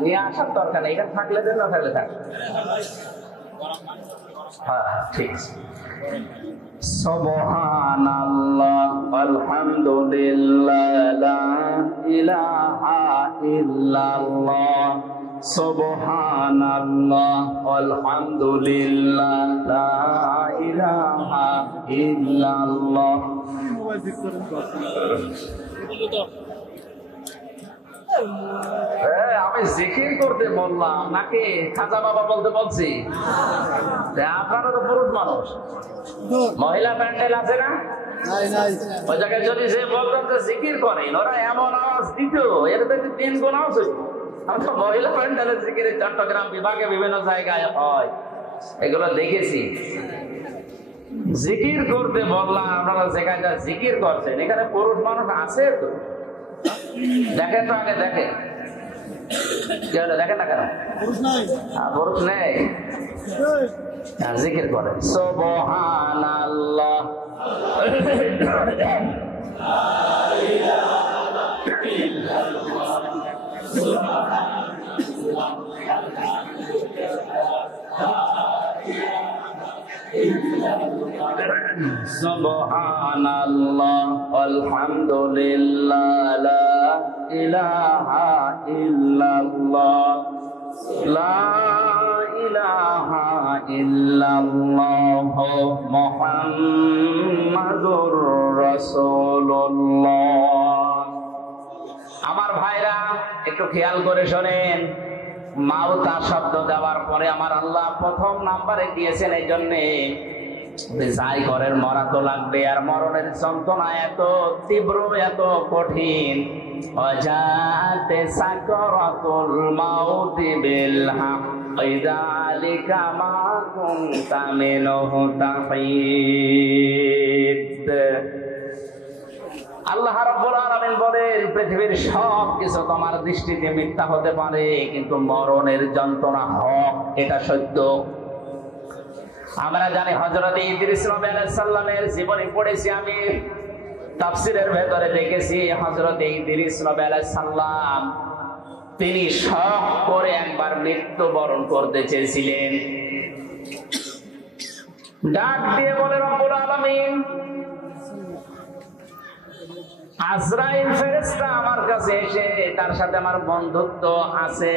নিয়ে আসার দরকার নেই, এটা থাকলে দেন, না থাকলে থাক। হ্যাঁ ঠিক আছে। সুবহানাল্লাহ, আলহামদুলিল্লাহ, লা ইলাহা ইল্লাল্লাহ, সুবহানাল্লাহ, আলহামদুলিল্লাহ, লা ইলাহা ইল্লাল্লাহ। আমি জিকির করতে বললাম নাকি খাজা বাবা বলতে বলছি? আপনারা তো পুরুষ মানুষ, মহিলা প্যান্ডেল আছে না? ওই জায়গায় যদি যে বলতাম যে জিকির করেন, ওরা এমন আওয়াজ দিত, এর বেশি 3 গুণ আওয়াজ হইত। আমি তো মহিলা প্যান্ডেলের জিকির চট্টগ্রাম বিভাগে বিভিন্ন জায়গায় হয়, এগুলো দেখেছি। জিকির করতে বললাম, আপনারা যেখানে জিকির করছেন এখানে পুরুষ মানুষ আছে তো? দেখেন তো আগে, দেখেন কি হলো, দেখেন না কেন? পুরুষ নেই, জিকির করে সুবহানাল্লাহ। সুবহানাল্লাহ আলহামদুলিল্লাহ লা ইলাহা ইল্লাল্লাহ লা ইলাহা ইল্লাল্লাহ মুহাম্মাদুর রাসূলুল্লাহ। আমার ভাইরা একটু খেয়াল করে শোনেন, মাউতা শব্দ দেওয়ার পরে আমার আল্লাহ প্রথম নাম্বারে দিয়েছেন এই জন্যে যাই করেন মরা তো লাগবে, আর মরণের যন্ত্রণা এত তীব্র এত কঠিন। ওয়াজাতে সাকরাতুল মাউতি বিল হাক্কি যালিকা মা কুনতা মিনহু তাহিদ। আল্লাহ রাব্বুল আলামিন বলেন, পৃথিবীর সব কিছু তোমার দৃষ্টিতে মিথ্যা হতে পারে, কিন্তু মরণের যন্ত্রণা হক, এটা সত্য। আমরা জানি হযরত ইদ্রিস নবী আলাইহিস সালামের জীবনী পড়েছি, আমি তাফসীরের ভেতরে দেখেছি হযরত ইদ্রিস নবী আলাইহিস সালাম তিনি শখ করে একবার মৃত্যুবরণ করতে চেয়েছিলেন। ডাক দিয়ে বলে রব্বুল আলামিন, আজরাইল ফেরেশতা আমার কাছে এসে তার সাথে আমার বন্ধুত্ব আছে,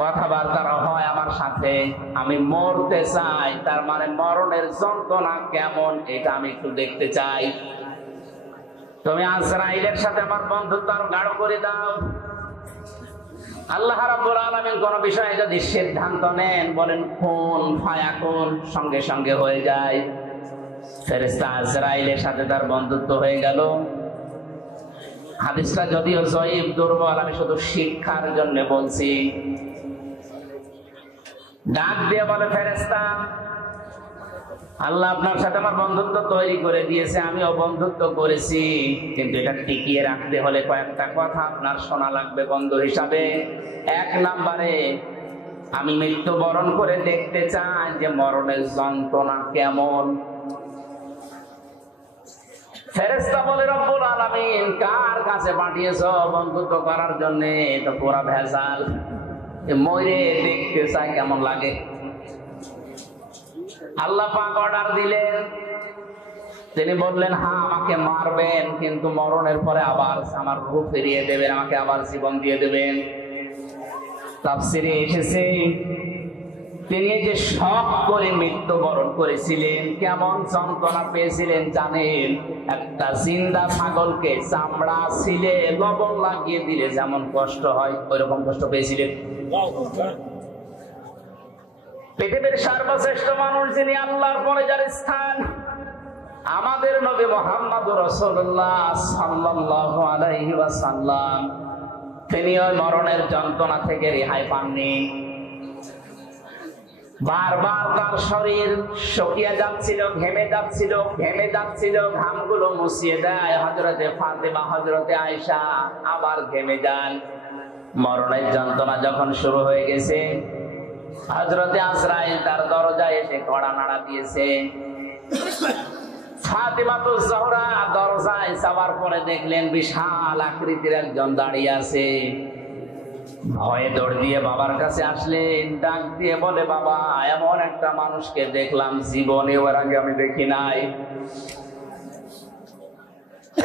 কথাবার্তা হয় আমার সাথে, আমি মরতে চাই, তার মানে মরণের যন্ত্রণা কেমন এটা আমি একটু দেখতে চাই। তুমি আজরাইলের সাথে আমার বন্ধুত্ব আরো গাঢ় করে দাও। আল্লাহ রাব্বুল আলামিন কোন বিষয়ে যদি সিদ্ধান্ত নেন, বলেন কোন ফায়াকুন, সঙ্গে সঙ্গে হয়ে যায়। ফেরেশতা আজরাইলের সাথে তার বন্ধুত্ব হয়ে গেল। হাদিসটা যদিও জয়ীফ, দুর্বল, আমি শুধু শিক্ষার জন্য বলছি। ডাক দিয়ে বলে ফেরেশতা, আল্লাহ আপনার সাথে আমার বন্ধুত্ব তৈরি করে দিয়েছে, আমিও বন্ধুত্ব করেছি, কিন্তু এটা টিকিয়ে রাখতে হলে কয়েকটা কথা আপনার শোনা লাগবে বন্ধু হিসাবে। এক নম্বরে, আমি মৃত্যুবরণ করে দেখতে চাই যে মরণের যন্ত্রণা কেমন। ফেরেশতা বলে, রব্বুল আলামিন কার কাছে পাঠিয়েছো বন্ধুত্ব করার জন্য? এটা পুরা ভেজাল, মরে দেখতে চাই কেমন লাগে। আল্লাহ পাক অর্ডার দিলেন, তিনি বললেন হ্যাঁ আমাকে মারবেন, কিন্তু মরণের পরে আবার আমার রূহ ফিরিয়ে দেবেন, আমাকে আবার জীবন দিয়ে দেবেন। তাফসীরে এসেছে তিনি যে শখ করে মৃত্যুবরণ করেছিলেন, কেমন যন্ত্রণা পেয়েছিলেন জানেন? একটা জিন্দা ছাগলকে চামড়া ছিলে লবণ লাগিয়ে দিলে যেমন কষ্ট হয়, ওইরকম কষ্ট পেয়েছিলেন। পৃথিবীর সর্বশ্রেষ্ঠ মানুষ যিনি, আল্লাহর পরে যার স্থান, আমাদের নবী মুহাম্মদুর রাসূলুল্লাহ সাল্লাল্লাহু আলাইহি ওয়াসাল্লাম, তিনি ওই মরণের যন্ত্রণা থেকে রেহাই পাননি। বারবার তার শরীর শুকিয়ে যাচ্ছিল, ঘেমে যাচ্ছিল, ঘামগুলো মুছিয়ে দেয় হযরতে ফাতেমা, হযরতে আয়েশা, আবার ঘেমে যান। মরণের যন্ত্রণা যখন শুরু হয়ে গেছে, হযরতে আজরাইল তার দরজায় এসে কড়া নাড়া দিয়েছে। ফাতেমা তো জহরা দরজায় যাওয়ার পরে দেখলেন বিশাল আকৃতির একজন দাঁড়িয়ে আছে। ভয়ে দৌড় দিয়ে বাবার কাছে আসলেন, ডাক দিয়ে বলে, বাবা এমন একটা মানুষকে দেখলাম জীবনে ওর আগে আমি দেখি নাই।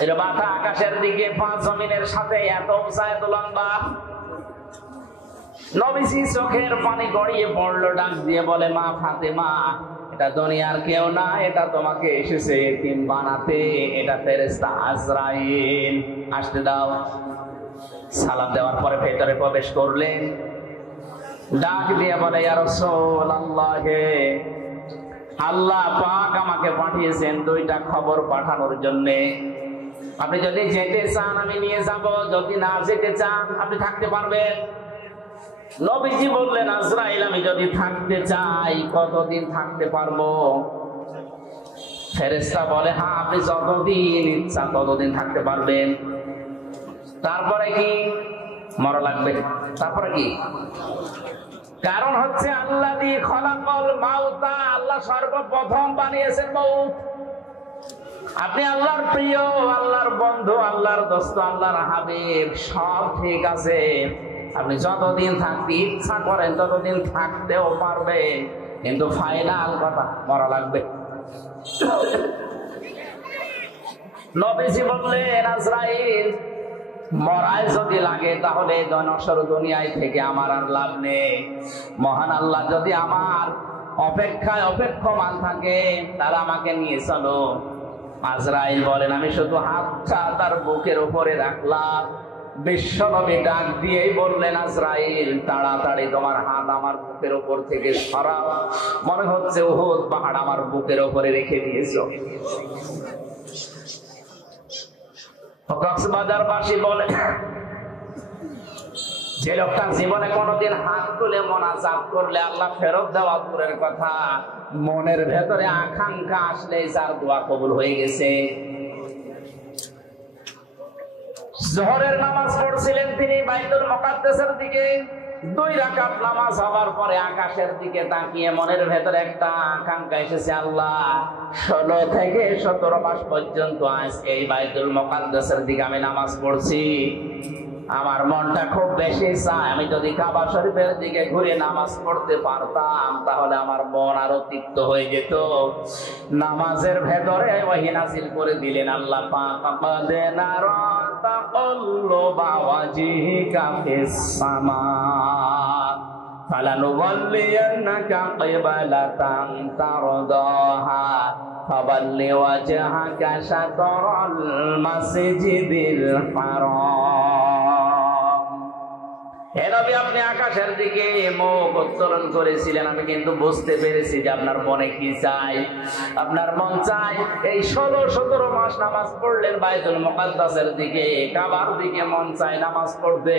এর মাথা আকাশের দিকে, পা জমিনের সাথে, এত উঁচা এত লম্বা। নবীজি চোখের পানি গড়িয়ে পড়লো, ডাক দিয়ে বলে, মা ফাতেমা, এটা দুনিয়ার কেউ না, এটা তোমাকে এসেছে এতিম বানাতে, এটা ফেরেশতা আজরাইল, আসতে দাও। সালাম দেওয়ার পরে ভেতরে প্রবেশ করলেন, ডাক দিয়ে বলে, ইয়া রাসূলুল্লাহ, আল্লাহ পাক আমাকে পাঠিয়েছেন দুইটা খবর পাঠানোর জন্য। আপনি যদি যেতে চান আমি নিয়ে যাব, যদি না যেতে চান আপনি থাকতে পারবেন। নবীজি বললেন, আজরাইল আমি যদি থাকতে চাই কতদিন থাকতে পারবো? ফেরেশতা বলে, হ্যাঁ আপনি যতদিন ইচ্ছা ততদিন থাকতে পারবেন। তারপরে কি? মরা লাগবে। তারপরে কি? কারণ হচ্ছে আল্লাযী খলাকাল মাউতা, আল্লাহ সর্বপ্রথম বানিয়েছেন মউত। আপনি আল্লাহর প্রিয়, আল্লাহর বন্ধু, আল্লাহর দোস্ত, আল্লাহর হাবিব, সব ঠিক আছে, আপনি যতদিন থাকতে ইচ্ছা করেন ততদিন থাকতেও পারবেন, কিন্তু ফাইনাল কথা মরা লাগবে। নবীজি বললেন, আজরাইল মরায় যদি লাগে তাহলে জনসর দুনিয়ায় থেকে আমার আর লাভ নেই। মহান আল্লাহ যদি আমার অপেক্ষায় অপেক্ষমান থাকে তারা আমাকে নিয়ে চলো। আজরাইল বলেন, আমি শুধু হাতটা তার বুকের উপরে রাখলাম। বিশ্বনবী ডাক দিয়েই বললেন, আজরাইল তাড়াতাড়ি তোমার হাত আমার বুকের উপর থেকে সরাও, মনে হচ্ছে উহুদ পাহাড় আমার বুকের উপরে রেখে দিয়েছো। কক্সবাজারবাসী বলে, যে লোকটা জীবনে কোনোদিন হাত তুলে মোনাজাত করলে আল্লাহ ফেরত দেওয়া দূরের কথা, মনের ভেতরে আকাঙ্ক্ষা আসলে যার দোয়া কবুল হয়ে গেছে। জোহরের নামাজ পড়ছিলেন তিনি বাইতুল মুকাদ্দাসের দিকে। 2 রাকাত নামাজ হওয়ার পরে আকাশের দিকে তাকিয়ে মনের ভেতরে একটা আকাঙ্ক্ষা এসেছে, আল্লাহ 16 থেকে 17 মাস পর্যন্ত আজকে এই বাইতুল মুকাদ্দাসের দিকে আমি নামাজ পড়ছি। আমার মনটা খুব বেশি চায় আমি যদি কাবা শরীফের দিকে ঘুরে নামাজ পড়তে পারতাম তাহলে আমার মন আরো তৃপ্ত হয়ে যেত। নামাজের ভেতরে ওহী নাযিল করে দিলেন আল্লাহ পাক, কাদানারা তাকাল্লুবা ওয়াজহিকা ফিস সামা ফালানুওয়াল্লিয়ান্নাকা কিবলাতান তারদাহা ফাওয়াল্লি ওয়াজহাকা শাতরাল মাসজিদিল হারাম। হে নবী, আপনি আকাশের দিকে মুখ উত্তোলন করেছিলেন, আমি কিন্তু বুঝতে পেরেছি যে আপনার মনে কি চাই। আপনার মন চাই এই 16-17 মাস নামাজ পড়লেন বাইতুল মুকাদ্দাসের দিকে, কাবার দিকে মন চাই নামাজ পড়তে।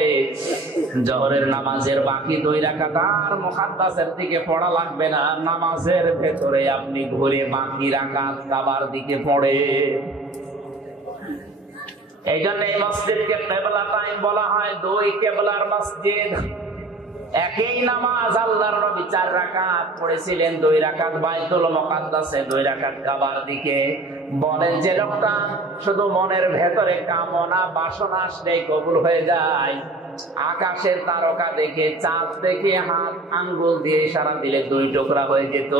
জোহরের নামাজের বাকি 2 রাকাত আর মুকাদ্দাসের দিকে পড়া লাগবে না, নামাজের ভেতরে আপনি ঘুরে বাকি রাকাত কাবার দিকে পড়ে। এই জন্য এই মসজিদকে কিবলা টাইম বলা হয়, 2 কিবলার মসজিদ। একই নামাজ আল্লাহর নবী 4 রাকাত পড়েছিলেন, 2 রাকাত বাইতুল মুকাদ্দাসে, 2 রাকাত কাবার দিকে। বলেন, যে লোকটা শুধু মনের ভেতরে কামনা বাসনা আসলেই কবুল হয়ে যায়, আকাশের তারকা দেখে চাঁদ দেখে হাত আঙ্গুল দিয়ে ইশারা দিলে 2 টুকরা হয়ে যেত।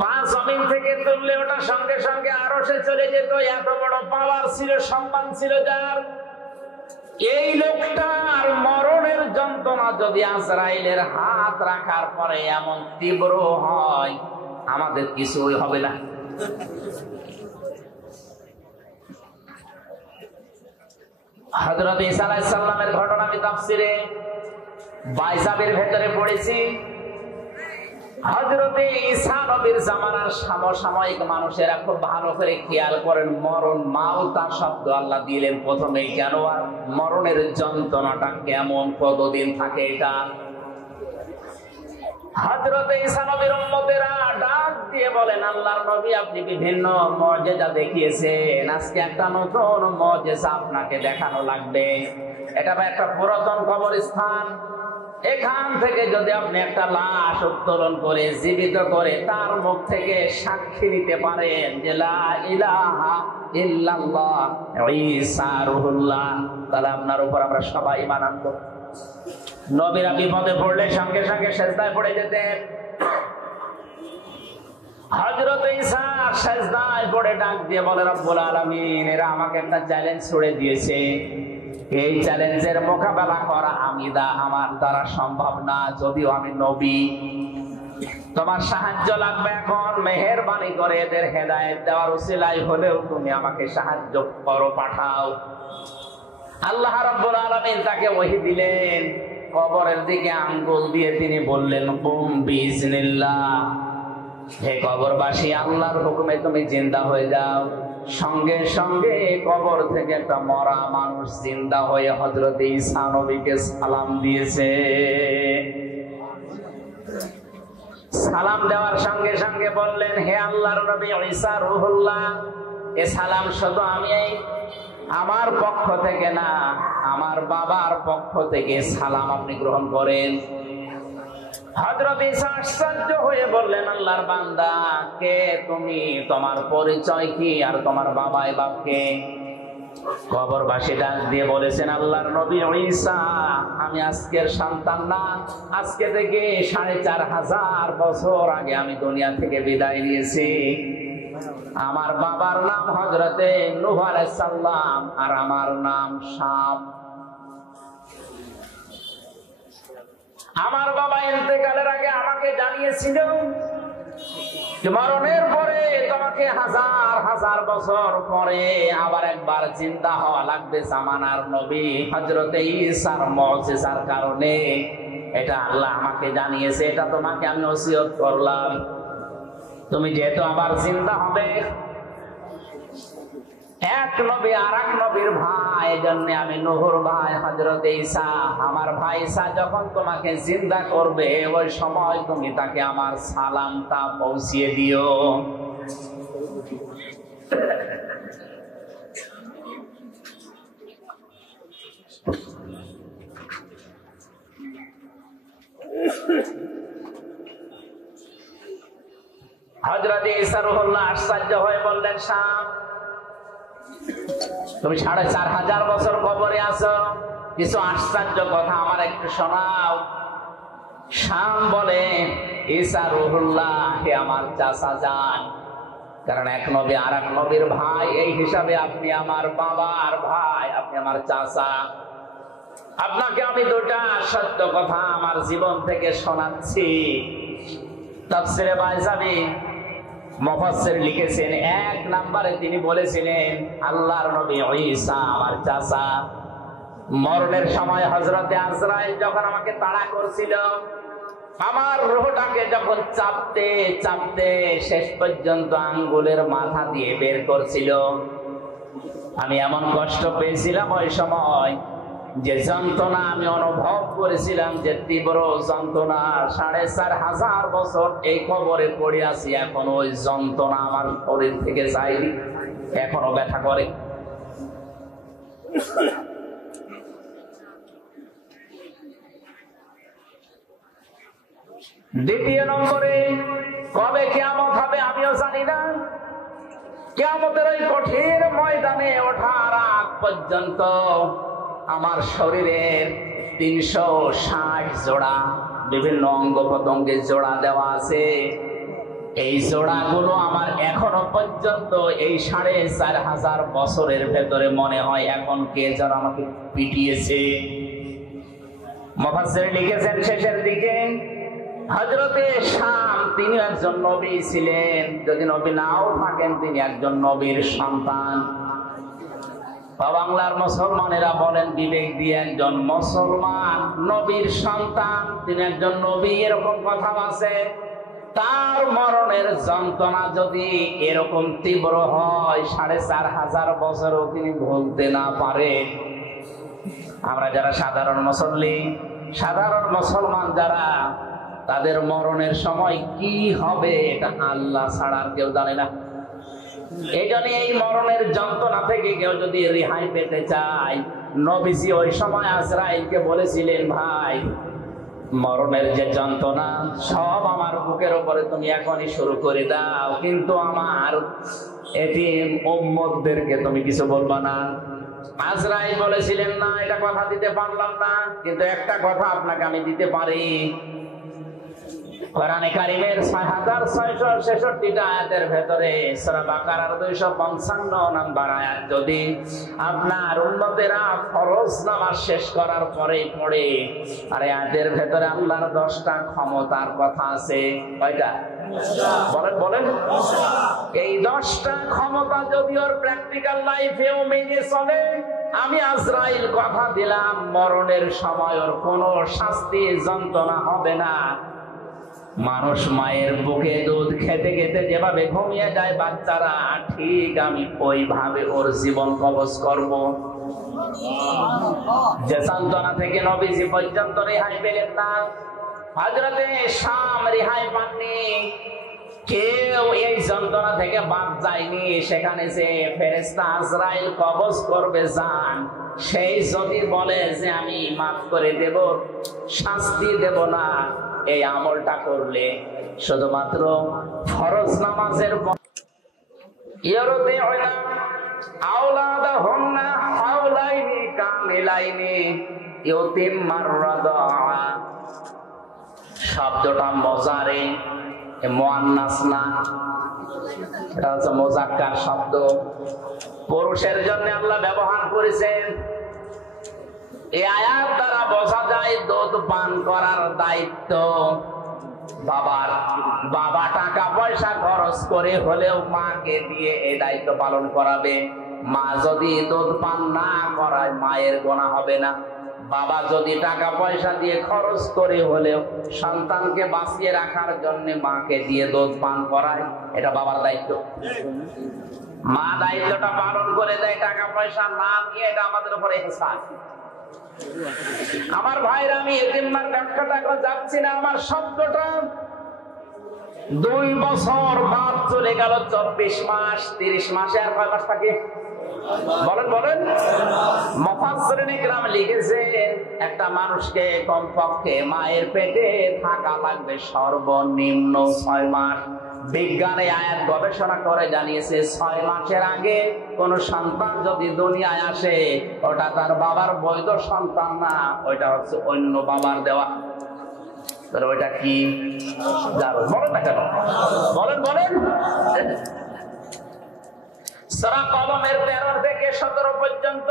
5 জমিন থেকে তুললে ওটা সঙ্গে সঙ্গে আরশে চলে যেত। এত বড় পাওয়ার ছিল, সম্মান ছিল যার। এই লোকটার মরণের যন্ত্রণা যদি আজরাইলের হাত রাখার পরে এমন তীব্র হয়, আমাদের কিছুই হবে না। হযরত ঈসা আলাইহিস সালামের ঘটনা আমি তাফসিরে বাইজাবের ভেতরে পড়েছি। হযরতে ঈসা নবীর জামানার সমসাময়িক মানুষেরা খুব ভালো করে খেয়াল করেন, মরণ মাউতা শব্দ আল্লাহ দিলেন প্রথমেই কেন, আর মরণের যন্ত্রণাটা কেমন, কতদিন থাকে এটা। হযরতে ঈসা নবীর উম্মতেরা ডাক দিয়ে বলেন, আল্লাহর নবী আপনি বিভিন্ন মুজিজা দেখিয়েছেন, আজকে একটা নতুন মুজিজা আপনাকে দেখানো লাগবে। এটা একটা পুরাতন কবরস্থান, এখান থেকে যদি আপনি একটা লাশ উত্তোলন করে জীবিত করে তার মুখ থেকে সাক্ষী দিতে পারেন যে লা ইলাহা ইল্লাল্লাহ ঈসা রুহুল্লাহ, তাহলে আপনার উপর আমরা সবাই ঈমান আনবো। নবীরা বিপদে পড়লে সঙ্গে সঙ্গে সিজদায় পড়ে যেতেন। হযরত ঈসা সিজদায় পড়ে ডাক দিয়ে বলে, রব্বুল আলামিন, এরা আমাকে একটা চ্যালেঞ্জ ছুড়ে দিয়েছে, এই চ্যালেঞ্জের মোকাবেলা করা আমার দ্বারা সম্ভব না, যদিও আমি নবী। তোমার সাহায্য লাগবে এখন, মেহেরবানি করে এদের হেদায়েত দেওয়ার উসিলায় হলেও তুমি আমাকে সাহায্য করো, পাঠাও। আল্লাহ রাব্বুল আলামিন তাকে ওহী দিলেন, কবরের দিকে আঙ্গুল দিয়ে তিনি বললেন, কুম বিইজনিল্লাহ, হে কবরবাসী, আল্লাহর হুকুমে তুমি জিন্দা হয়ে যাও। সঙ্গে সঙ্গে কবর থেকে একটা মরা মানুষ জিন্দা হয়ে হযরত ঈসা নবীকে সালাম দিয়েছে। সালাম দেওয়ার সঙ্গে সঙ্গে বললেন, হে আল্লাহর নবী ঈসা রুহুল্লাহ, এ সালাম শুধু আমি আমার পক্ষ থেকে না, আমার বাবার পক্ষ থেকে সালাম আপনি গ্রহণ করেন। হযরত ঈসা আশ্চর্য হয়ে বললেন, আল্লাহর বান্দা, কে তুমি, তোমার পরিচয় কি, আর তোমার বাবাই বাপকে? কবরবাসী ডাক দিয়ে বলেছেন, আল্লাহর নবী ঈসা, আমি আজকের সন্তান না, আজকে থেকে ৪৫০০ বছর আগে আমি দুনিয়া থেকে বিদায় নিয়েছি। আমার বাবার নাম হযরতে নূহ আলাইহিস সালাম আর আমার নাম শাম। আমার বাবা ইন্তেকালের আগে আমাকে জানিয়েছিল যে মরণের পরে তোমাকে ১০০০ বছর পরে আবার একবার জিন্দা হওয়া লাগবে জামানার নবী হযরতে ঈসার মুজিজার কারণে। এটা আল্লাহ আমাকে জানিয়েছে, এটা তোমাকে আমি ওসিয়ত করলাম। তুমি যেহেতু আবার জিন্দা হবে, এক নবী আর এক নবীর ভাই, এজন্য আমি নূহর ভাই হযরতে ঈসা, আমার ভাই ঈসা যখন তোমাকে জিন্দা করবে ওই সময় তুমি তাকে আমার সালামটা পৌঁছিয়ে দিও। হযরতে ঈসা রূহুল্লাহ আশ্চর্য হয়ে বললেন, শাম, তুমি ৪৫০০ বছর কবরে আছো, কিছু আশ্চর্য কথা আমার একটু শোনাও। শাম বলে, ঈসা রূহুল্লাহ, হে আমার চাচা যান, কারণ এক নবী আর এক নবীর ভাই, এই হিসাবে আপনি আমার বাবার ভাই, আপনি আমার চাচা। আপনাকে আমি দুটা সত্য কথা আমার জীবন থেকে শোনাচ্ছি। তাফসীরে বাইজাবি মুফাসসির লিখেছেন, ১ নম্বরে তিনি বলেছিলেন, আল্লাহর নবী ঈসা আমার চাচা, মরণের সময় হযরতে আজরাইল যখন আমাকে তাড়া করছিল, আমার রূহটাকে যখন চাপতে চাপতে শেষ পর্যন্ত আঙ্গুলের মাথা দিয়ে বের করছিল, আমি এমন কষ্ট পেয়েছিলাম ওই সময়, যে যন্ত্রণা আমি অনুভব করেছিলাম, যে তীব্র যন্ত্রণা। ৪৫০০ বছর এই কবরে পড়ে আছি, এখন ওই যন্ত্রণা আমার শরীর থেকে যায়নি, এখনো ব্যথা করে। দ্বিতীয় নম্বরে, কবে কিয়ামত হবে আমিও জানি না। কিয়ামতের ওই কঠিন ময়দানে ওঠার আগ পর্যন্ত আমার শরীরের ৩৬০ জোড়া বিভিন্ন অঙ্গ প্রত্যঙ্গের জোড়া দেওয়া আছে। এই জোড়াগুলো আমার এখনো পর্যন্ত এই ৪৫০০ বছরের ভেতরে মনে হয় এখন কে যেন আমাকে পিটিয়েছে। মুফাসসির লিখেছেন শেষের দিকে, হযরতে শাম তিনি একজন নবী ছিলেন, যদি নবী নাও থাকেন তিনি একজন নবীর সন্তান। বাংলার মুসলমানেরা বলেন বিবেক দিয়ে, একজন মুসলমান নবীর সন্তান, তিনি একজন নবী, এরকম কথা আছে। তার মরণের যন্ত্রণা যদি এরকম তীব্র হয়, ৪৫০০ বছরও তিনি ভুলতে না পারে। আমরা যারা সাধারণ মুসল্লি, সাধারণ মুসলমান যারা, তাদের মরণের সময় কি হবে এটা আল্লাহ ছাড়া আর কেউ জানে না। এই জন্য এই মরণের যন্ত্রণা থেকে কেউ যদি রেহাই পেতে চায়, নবীজি ওই সময় আজরাইলকে বলেছিলেন, ভাই মরণের যে যন্ত্রণা সব আমার বুকের উপরে তুমি এখনই শুরু করে দাও, কিন্তু আমার এতিম উম্মতদেরকে তুমি কিছু বলবা না। আজরাইল বলেছিলেন, না এটা কথা দিতে পারলাম না, কিন্তু একটা কথা আপনাকে আমি দিতে পারি। কোরআনে কারীমের ৬৬৬৬টা আয়াতের ভেতরে সূরা বাকারার ২৫৫ নম্বর আয়াত যদি আপনার উম্মতেরা ফরজ নামাজ শেষ করার পরে পড়ে, আর আয়াতের ভেতরে আল্লাহর ১০টা ক্ষমতার কথা আছে। কয়টা? বলেন বলেন। এই 10টা ক্ষমতা যদি ওর প্র্যাকটিক্যাল লাইফেও মেনে চলে, আমি আজরাইল কথা দিলাম মরণের সময় ওর কোনো শাস্তি যন্ত্রণা হবে না। মানুষ মায়ের বুকে দুধ খেতে খেতে যেভাবে ঘুমিয়ে যায় বাচ্চারা, ঠিক আমি ওইভাবে ওর জীবন কবজ করব। যে যন্ত্রণা থেকে নবীজি পর্যন্ত রেহাই পেলেন না, হযরতে শাম রেহাই পাননি, কেউ এই যন্ত্রণা থেকে বাদ যায়নি। সেখানে যে ফেরেশতা আজরাইল কবজ করবে জান, সেই যদি বলে যে আমি মাফ করে দেব, শাস্তি দেব না, এই আমলটা করলে শুধুমাত্র ফরজ নামাজের আওলাদাহুন্না হাওলাইনি কামিলাইনি ইউতিম্মার রাদাআ। শব্দটা মুজারে, মুআন্নাস না, এটা হচ্ছে মুযাক্কার শব্দ, পুরুষের জন্য আল্লাহ ব্যবহার করেছেন। এই আয়াত দ্বারা বোঝা যায় দুধ পান করার দায়িত্ব বাবার। বাবা টাকা পয়সা খরচ করে হলেও মাকে দিয়ে এই দায়িত্ব পালন করাবে। মা যদি দুধ পান না করায় মায়ের গুনাহ হবে না। বাবা যদি টাকা পয়সা দিয়ে খরচ করে হলেও সন্তানকে বাঁচিয়ে রাখার জন্য মাকে দিয়ে দুধ পান করায়, এটা বাবার দায়িত্ব। মা দায়িত্বটা পালন করে দেয় টাকা পয়সা না দিয়ে, এটা আমাদের উপরে হিসাব। আমার ভাইরা, আমি এতিমমার ব্যাখ্যাটা এখন যাচ্ছি না। আমার শব্দটা 2 বছর বাদ চলে গেল, 24 মাস, 30 মাসে আর কয় মাস থাকে? বলেন বলেন। মুফাসসিরিন ইকরাম লিখেছে একটা মানুষকে কমপক্ষে মায়ের পেটে থাকা লাগবে সর্বনিম্ন 6 মাস। বিজ্ঞানে আয়াত গবেষণা করে জানিয়েছে 6 মাসের আগে কোন সন্তান যদি দুনিয়ায় আসে, ওটা তার বাবার বৈধ সন্তান না, ওইটা হচ্ছে অন্য বাবার দেওয়া। ওইটা কি বলেন না কেন? বলেন বলেন। সূরা কলমের 13 থেকে 17 পর্যন্ত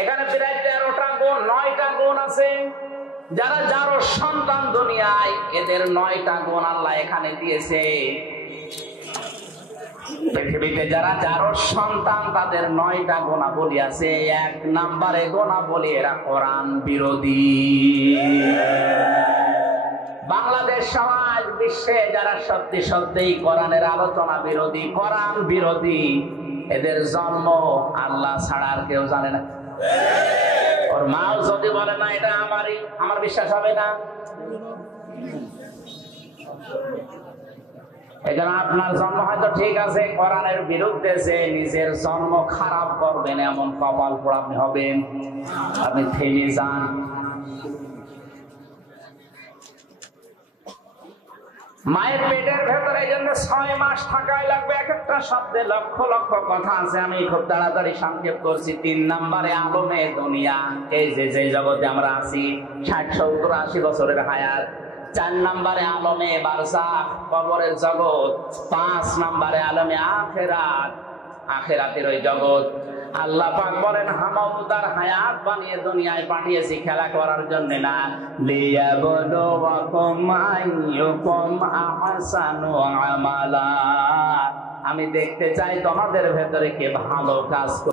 এখানে প্রায় 13টা গুণ, 9টা গুণ আছে। যারা যারো সন্তান দুনিয়ায়, এদের 9টা গুণ আল্লাহ এখানে দিয়েছে। পৃথিবীতে যারা যারো সন্তান, তাদের 9টা গুণাবলী আছে। 1 নম্বরে গুণাবলী, এরা কোরআন বিরোধী। বাংলাদেশ সমাজ, বিশ্বে যারা সত্যি সত্যিই কোরআনের আলোচনা বিরোধী, কোরআন বিরোধী, এদের জন্ম আল্লাহ ছাড়া আর কেউ জানে না। ওর মাও যদি বলে না এটা আমারই, আমার বিশ্বাস হবে না। এজন্য আপনার জন্ম হয়তো ঠিক আছে, কোরআনের বিরুদ্ধে যে নিজের জন্ম খারাপ করবেন এমন কপাল পোড়া আপনি হবেন। আপনি থেমে যান। মায়ের পেটের ভেতরে এই জন্য 6 মাস থাকাই লাগবে। এক একটা শব্দে লক্ষ লক্ষ কথা আছে, আমি খুব তাড়াতাড়ি সংক্ষেপ করছি। 3 নম্বরে আলমে দুনিয়া, এই যে জগতে আমরা আছি, 60, 70, 80 বছরের হায়াত। 4 নম্বরে আলমে বারজাখ, কবরের জগৎ। 5 নম্বরে আলমে আখিরাত, আখিরাতের ওই জগৎ। আল্লাহ পাক বলেন, হামাউদার হায়াত বানিয়ে দুনিয়ায় পাঠিয়েছি খেলা করার জন্য না, লিয়াবলুয়াকুম আইয়ুকুম আহসানু আমালা। আমি দেখতে চাই তোমাদের ভেতরে কে ভালো কাজ করে।